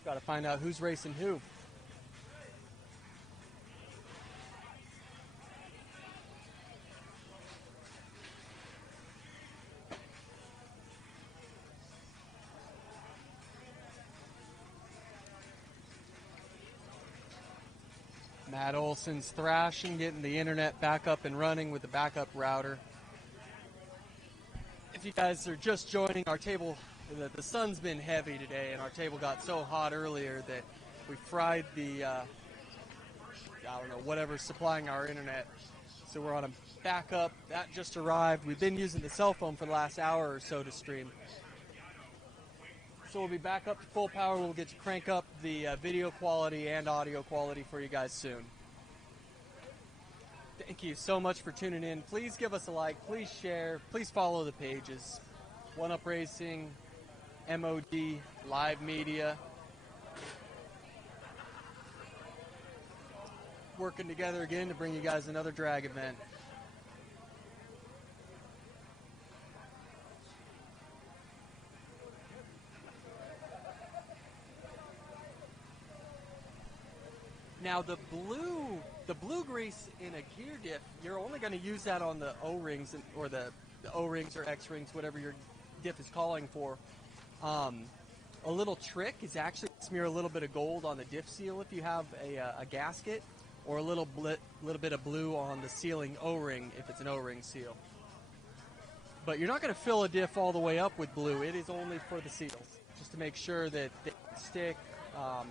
Got to find out who's racing who. Matt Olson's thrashing, getting the internet back up and running with the backup router. If you guys are just joining our table, the sun's been heavy today, and our table got so hot earlier that we fried the, I don't know, whatever's supplying our internet. So we're on a backup. That just arrived. We've been using the cell phone for the last hour or so to stream. So we'll be back up to full power. We'll get to crank up the video quality and audio quality for you guys soon. Thank you so much for tuning in. Please give us a like. Please share. Please follow the pages. One Up Racing, MOD, Live Media. Working together again to bring you guys another drag event. Now the blue grease in a gear diff, you're only going to use that on the O-rings or the O-rings or X-rings, whatever your diff is calling for. A little trick is actually smear a little bit of gold on the diff seal if you have a gasket, or a little bit of blue on the sealing O-ring if it's an O-ring seal. But you're not going to fill a diff all the way up with blue. It is only for the seals, just to make sure that they stick.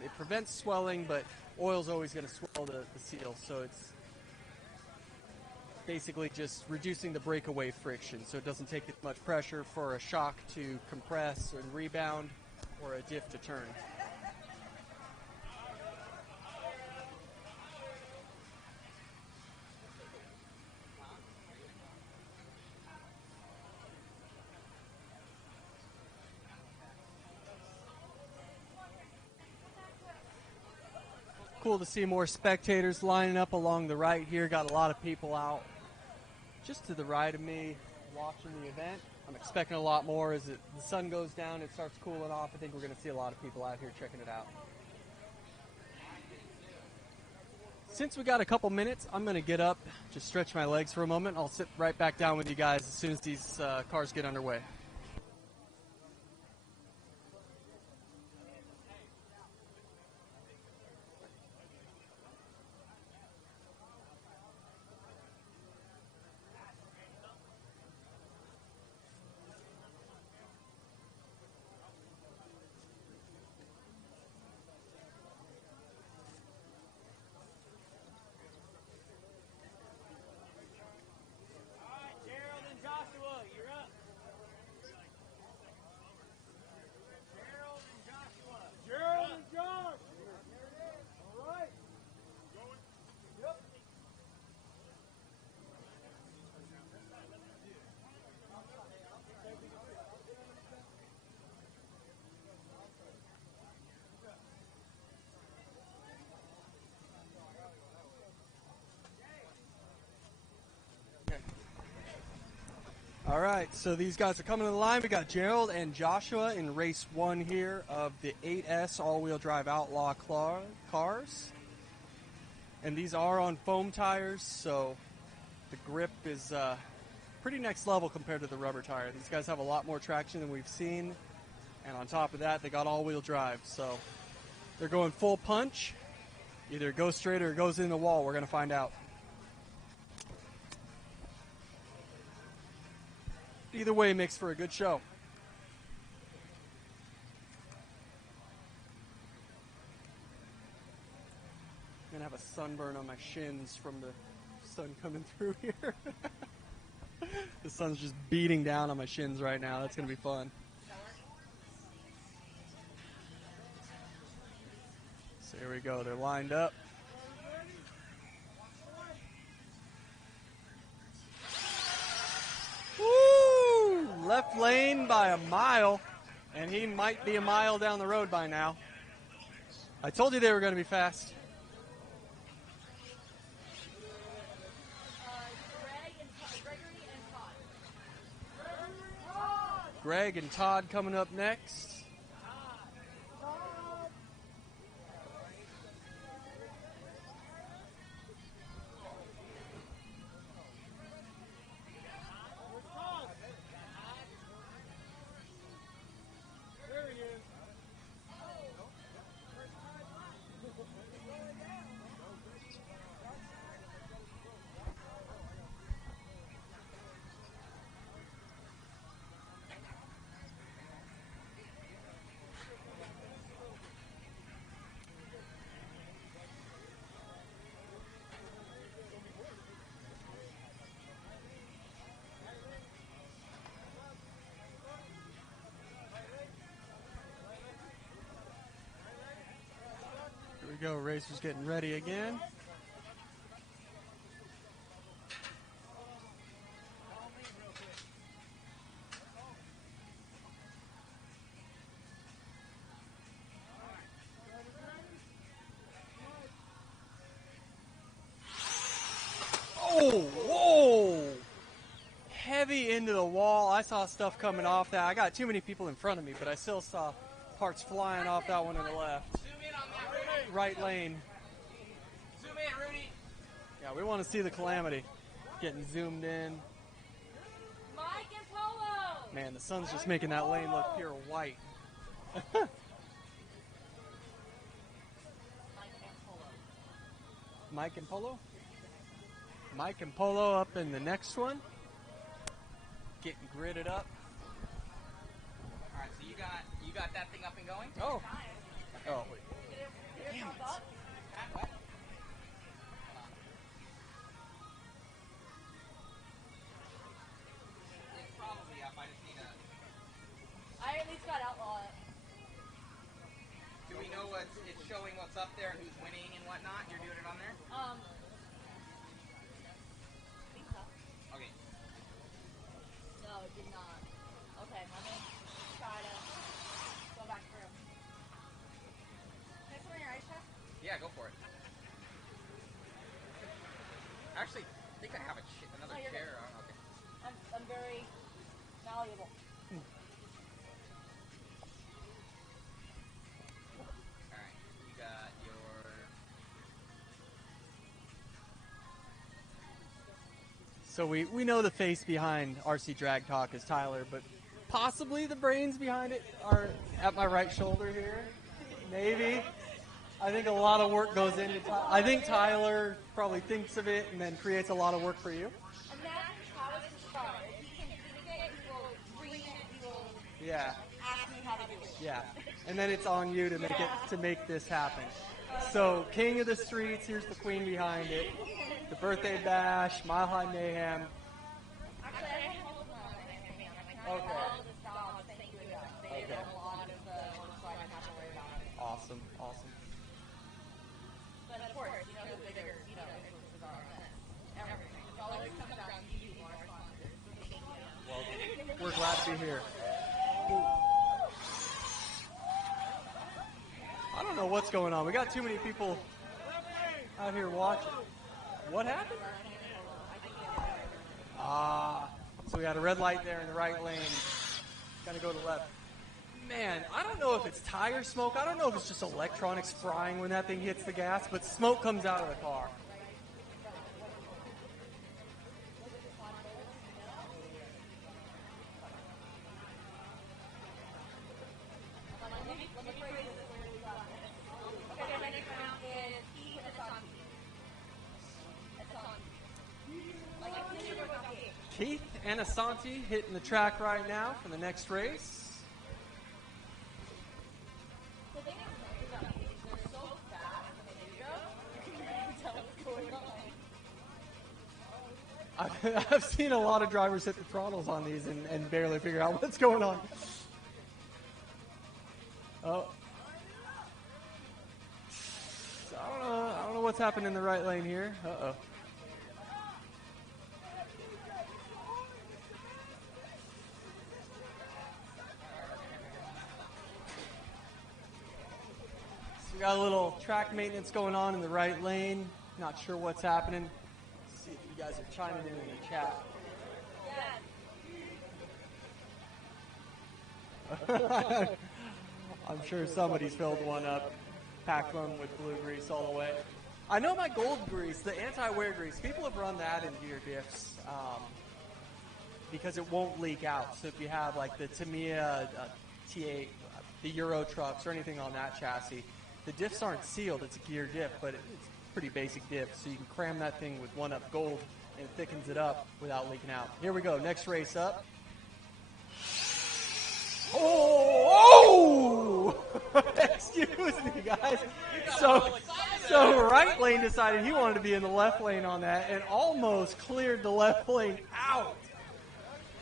It prevents swelling, but oil's always going to swell the seal, so it's basically just reducing the breakaway friction so it doesn't take as much pressure for a shock to compress and rebound or a diff to turn. Cool to see more spectators lining up along the right here. Got a lot of people out just to the right of me watching the event. I'm expecting a lot more as the sun goes down, it starts cooling off. I think we're going to see a lot of people out here checking it out. Since we got a couple minutes, I'm going to get up, just stretch my legs for a moment. I'll sit right back down with you guys as soon as these cars get underway. All right, so these guys are coming to the line. We got Gerald and Joshua in race 1 here of the 8S all-wheel drive Outlaw cars. And these are on foam tires, so the grip is pretty next level compared to the rubber tire. These guys have a lot more traction than we've seen. And on top of that, they got all-wheel drive. So they're going full punch. Either it goes straight or it goes in the wall. We're going to find out. Either way makes for a good show. I'm going to have a sunburn on my shins from the sun coming through here. The sun's just beating down on my shins right now. That's going to be fun. So here we go. They're lined up. Woo! Left lane by a mile, and he might be a mile down the road by now. I told you they were going to be fast. Greg and Todd coming up next. Here we go, racers getting ready again. Oh, whoa! Heavy into the wall. I saw stuff coming off that. I got too many people in front of me, but I still saw parts flying off that one on the left. Right lane. Zoom in, Rudy. Yeah, we want to see the calamity. Getting zoomed in. Mike and Polo. Man, the sun's just making that lane look pure white. Mike and Polo? Mike and Polo up in the next one. Getting gridded up. All right, so you got that thing up and going? Oh. Oh, wait. Damn it. up there and who's winning and whatnot? You're doing it on there? Think so. Okay. No, it did not. Okay, let me try to go back through. Can I put on your ice chest? Yeah, go for it. Actually, I think I have another No, you're chair. good. Okay. I'm very malleable. Alright, you got your... So we know the face behind RC Drag Talk is Tyler, but possibly the brains behind it are at my right shoulder here. Maybe. I think a lot of work goes into I think Tyler probably thinks of it and then creates a lot of work for you. And that's how it's started. He can think it, he will read it, he will Yeah. ask me how to do it. Yeah. And then it's on you to make this happen. So, King of the Streets, here's the queen behind it. The Birthday Bash, Mile High Mayhem. Actually, I had help with my family. Like, Okay. all this dog, thank you guys. They did a lot of the work so I didn't have to worry about it. Awesome. But of course, you know, the bigger, influences are on this. Everything. It always comes down to you, our sponsors. Thank you. Well, we're glad to be here. I don't know what's going on. We got too many people out here watching. What happened? So we got a red light there in the right lane. Gotta go to the left. Man, I don't know if it's tire smoke. I don't know if it's just electronics frying when that thing hits the gas, but smoke comes out of the car. Keith and Asante hitting the track right now for the next race. The thing is about these, they're so fast when they go, you can really tell what's going on. I've seen a lot of drivers hit the throttles on these and barely figure out what's going on. Oh. I don't know what's happening in the right lane here. Uh-oh. So we got a little track maintenance going on in the right lane. Not sure what's happening. Let's see if you guys are chiming in the chat. I'm sure somebody's filled one up, packed one with blue grease all the way. I know my gold grease, the anti-wear grease, people have run that in gear diffs because it won't leak out. So if you have like the Tamiya T8, the Euro trucks or anything on that chassis, the diffs aren't sealed. It's a gear diff, but it's pretty basic diff. So you can cram that thing with 1-up gold and it thickens it up without leaking out. Here we go, next race up. Oh! Excuse me, guys. So right lane decided he wanted to be in the left lane on that and almost cleared the left lane out.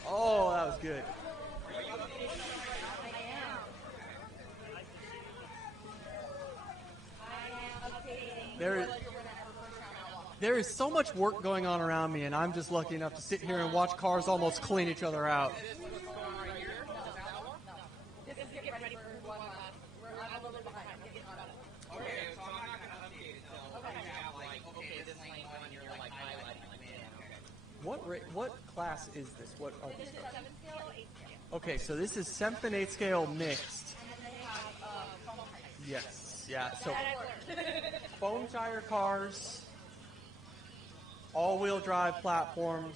Oh, that was good. There is so much work going on around me, and I'm just lucky enough to sit here and watch cars almost clean each other out. What class is this? What are these cars? 7 scale, 8 scale. Okay, so this is 7th and 8th scale mixed. And then they have foam tires. Yes, yeah. So That I've learned. foam tire cars, all-wheel drive platforms,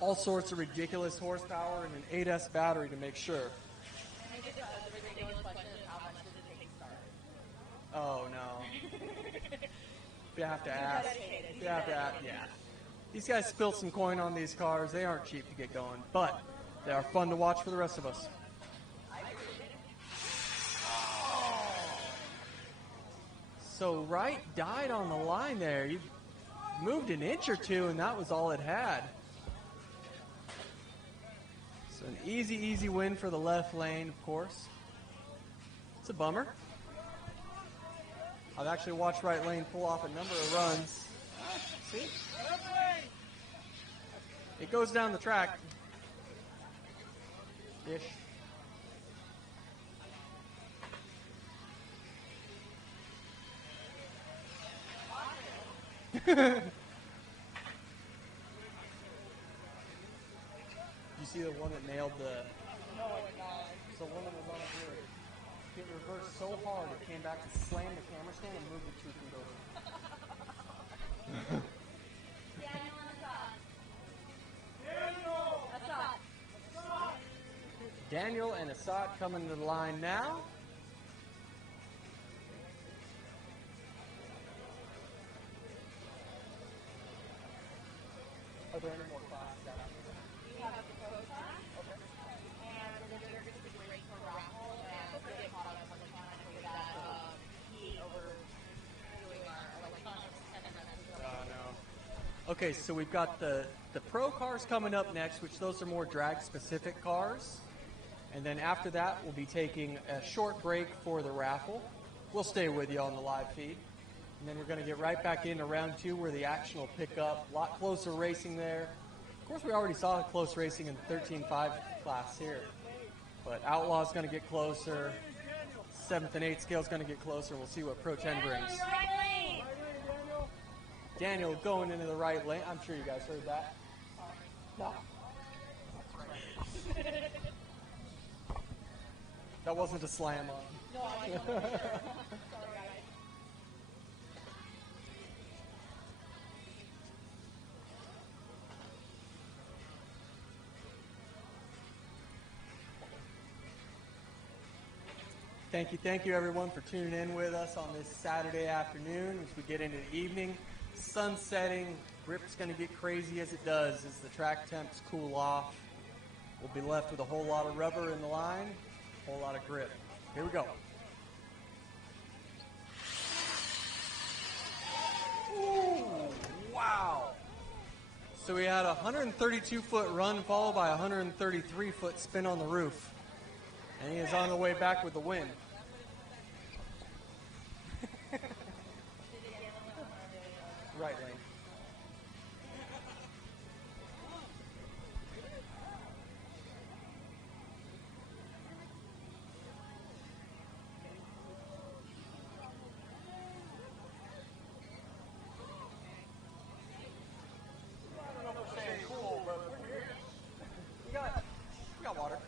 all sorts of ridiculous horsepower, and an 8S battery to make sure. And they get the ridiculous question of how much does it take to start? Oh no. You have to ask. You have to ask. Yeah. These guys spilled some coin on these cars. They aren't cheap to get going, but they are fun to watch for the rest of us. So Wright died on the line there. He moved an inch or two, and that was all it had. So an easy win for the left lane, of course. It's a bummer. I've actually watched Right Lane pull off a number of runs. See? It goes down the track. Ish. You see the one that nailed the... So one that was on here. It reversed so hard it came back to slam the camera stand and move the 2 feet over. Daniel and Assad coming to the line now. Are there any more classes out there? We have the pro class. Okay. And then they're going to be great for raffle, and we'll get caught up on the time for that heat over doing our electronics 10 minutes. No. Okay, so we've got the pro cars coming up next, which those are more drag-specific cars. And then after that, we'll be taking a short break for the raffle. We'll stay with you on the live feed. And then we're going to get right back into round 2 where the action will pick up. A lot closer racing there. Of course, we already saw close racing in the 13.5 class here. But Outlaw's going to get closer. 7th and 8th scale is going to get closer. We'll see what Pro 10 brings. Daniel going into the right lane. I'm sure you guys heard that. No. That wasn't a slam on. No, I know. Sorry, guys. Thank you everyone for tuning in with us on this Saturday afternoon as we get into the evening. Sun setting, grip's going to get crazy as it does as the track temps cool off. We'll be left with a whole lot of rubber in the line, a whole lot of grip. Here we go. Ooh, wow. So we had a 132-foot run followed by a 133-foot spin on the roof. And he is on the way back with the win. Right lane. We got water.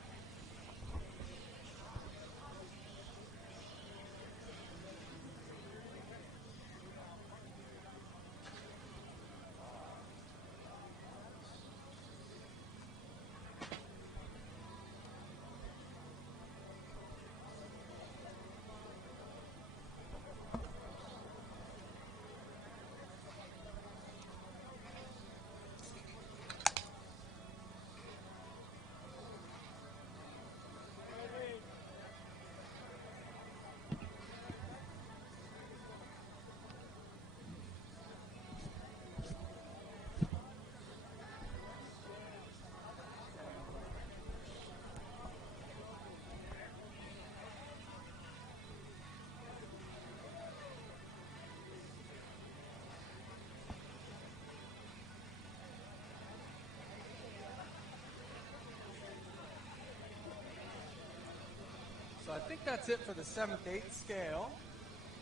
So I think that's it for the 7th, 8th scale.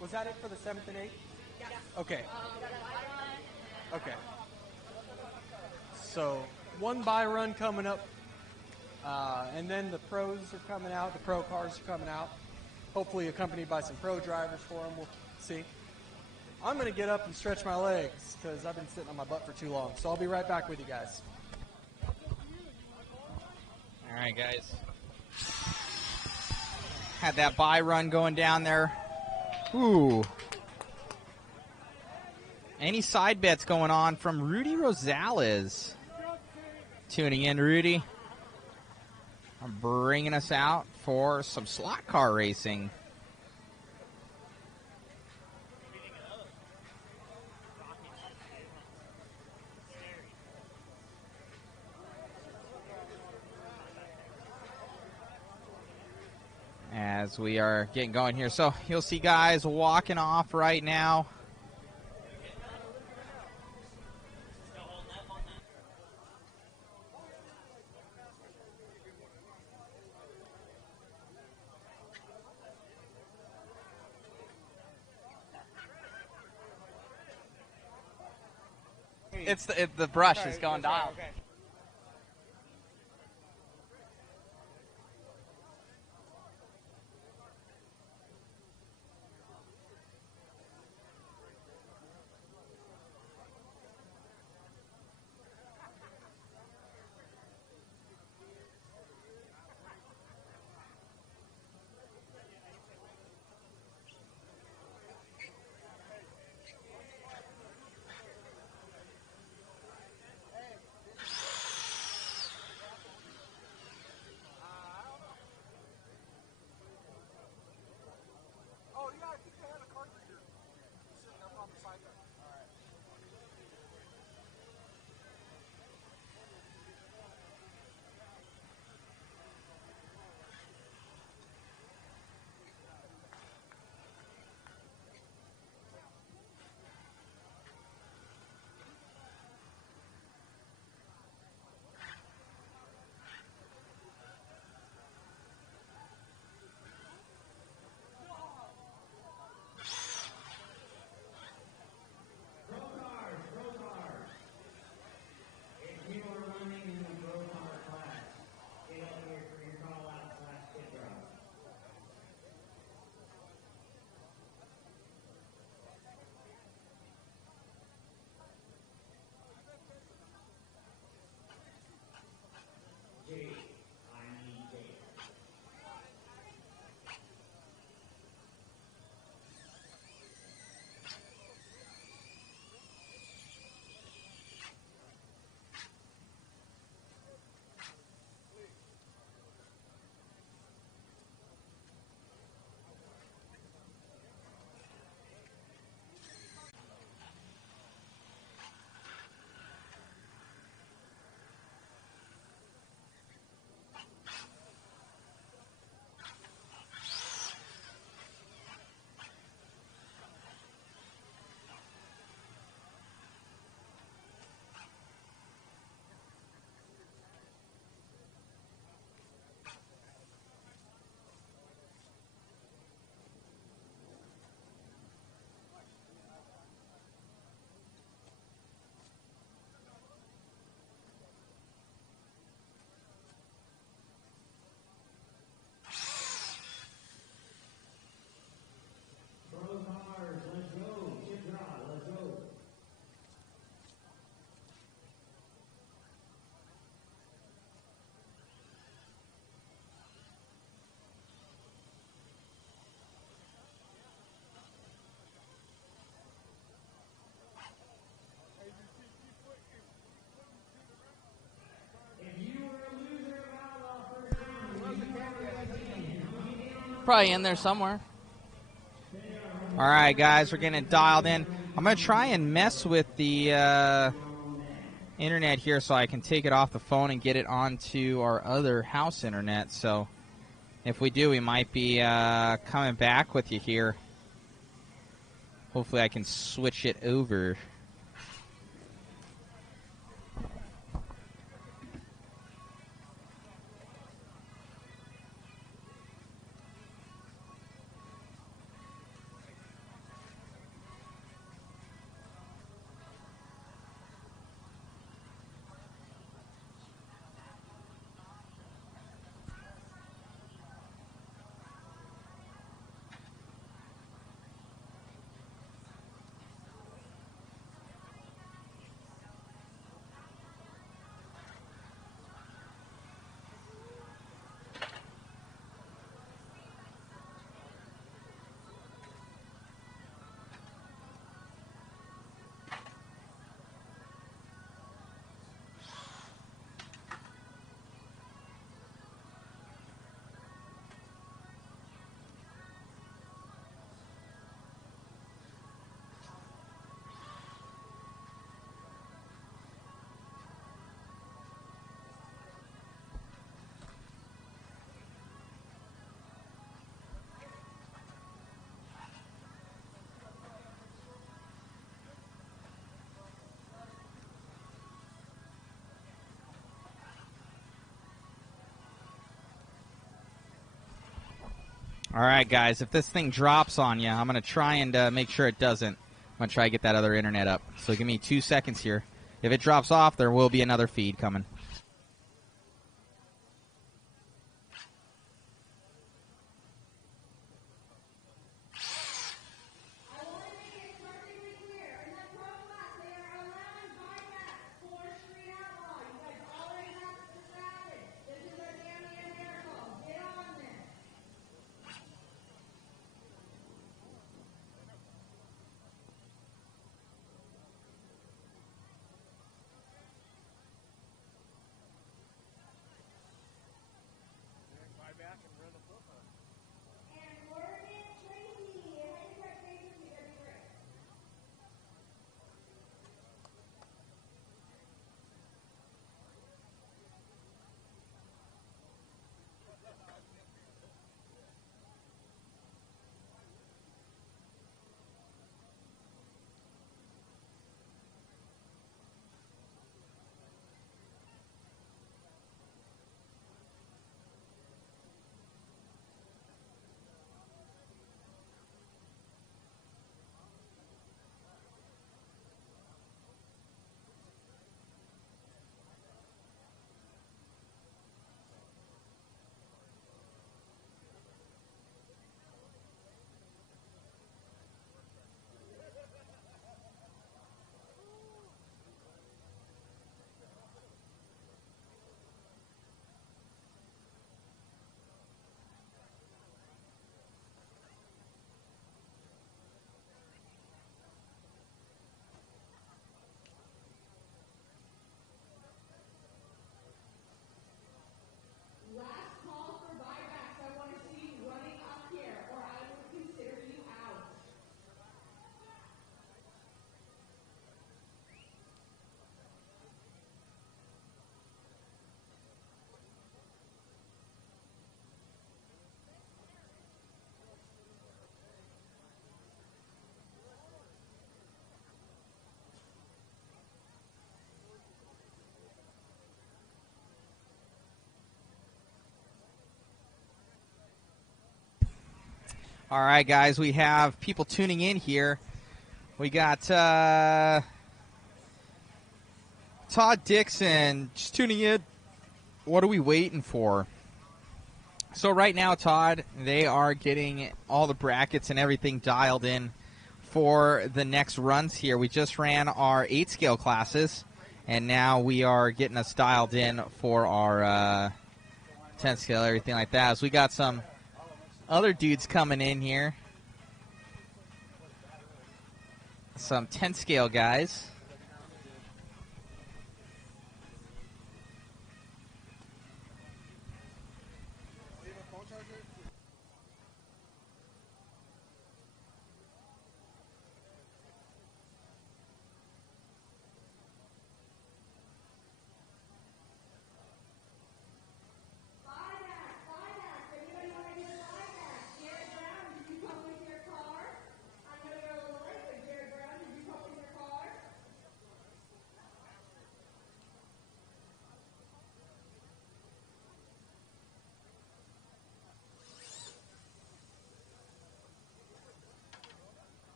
Was that it for the 7th and 8th? Yes. Okay. Okay. So one by run coming up, and then the pros are coming out. The pro cars are coming out. Hopefully accompanied by some pro drivers for them. We'll see. I'm going to get up and stretch my legs because I've been sitting on my butt for too long. So I'll be right back with you guys. All right, guys. Had that bye run going down there. Ooh. Any side bets going on from Rudy Rosales? Tuning in, Rudy. Bringing us out for some slot car racing. As as we are getting going here. So you'll see guys walking off right now. It's the brush is going down. Okay. Probably in there somewhere. All right, guys, we're getting it dialed in. I'm going to try and mess with the internet here so I can take it off the phone and get it onto our other house internet. So if we do, we might be coming back with you here. Hopefully I can switch it over. All right, guys, if this thing drops on you, I'm going to try and make sure it doesn't. I'm going to try to get that other internet up. So give me 2 seconds here. If it drops off, there will be another feed coming. All right, guys, we have people tuning in here. We got Todd Dixon just tuning in. What are we waiting for? So right now, Todd, they are getting all the brackets and everything dialed in for the next runs here. We just ran our 8-scale classes, and now we are getting us dialed in for our 10-scale, everything like that. So we got some other dudes coming in here. Some 10-scale guys.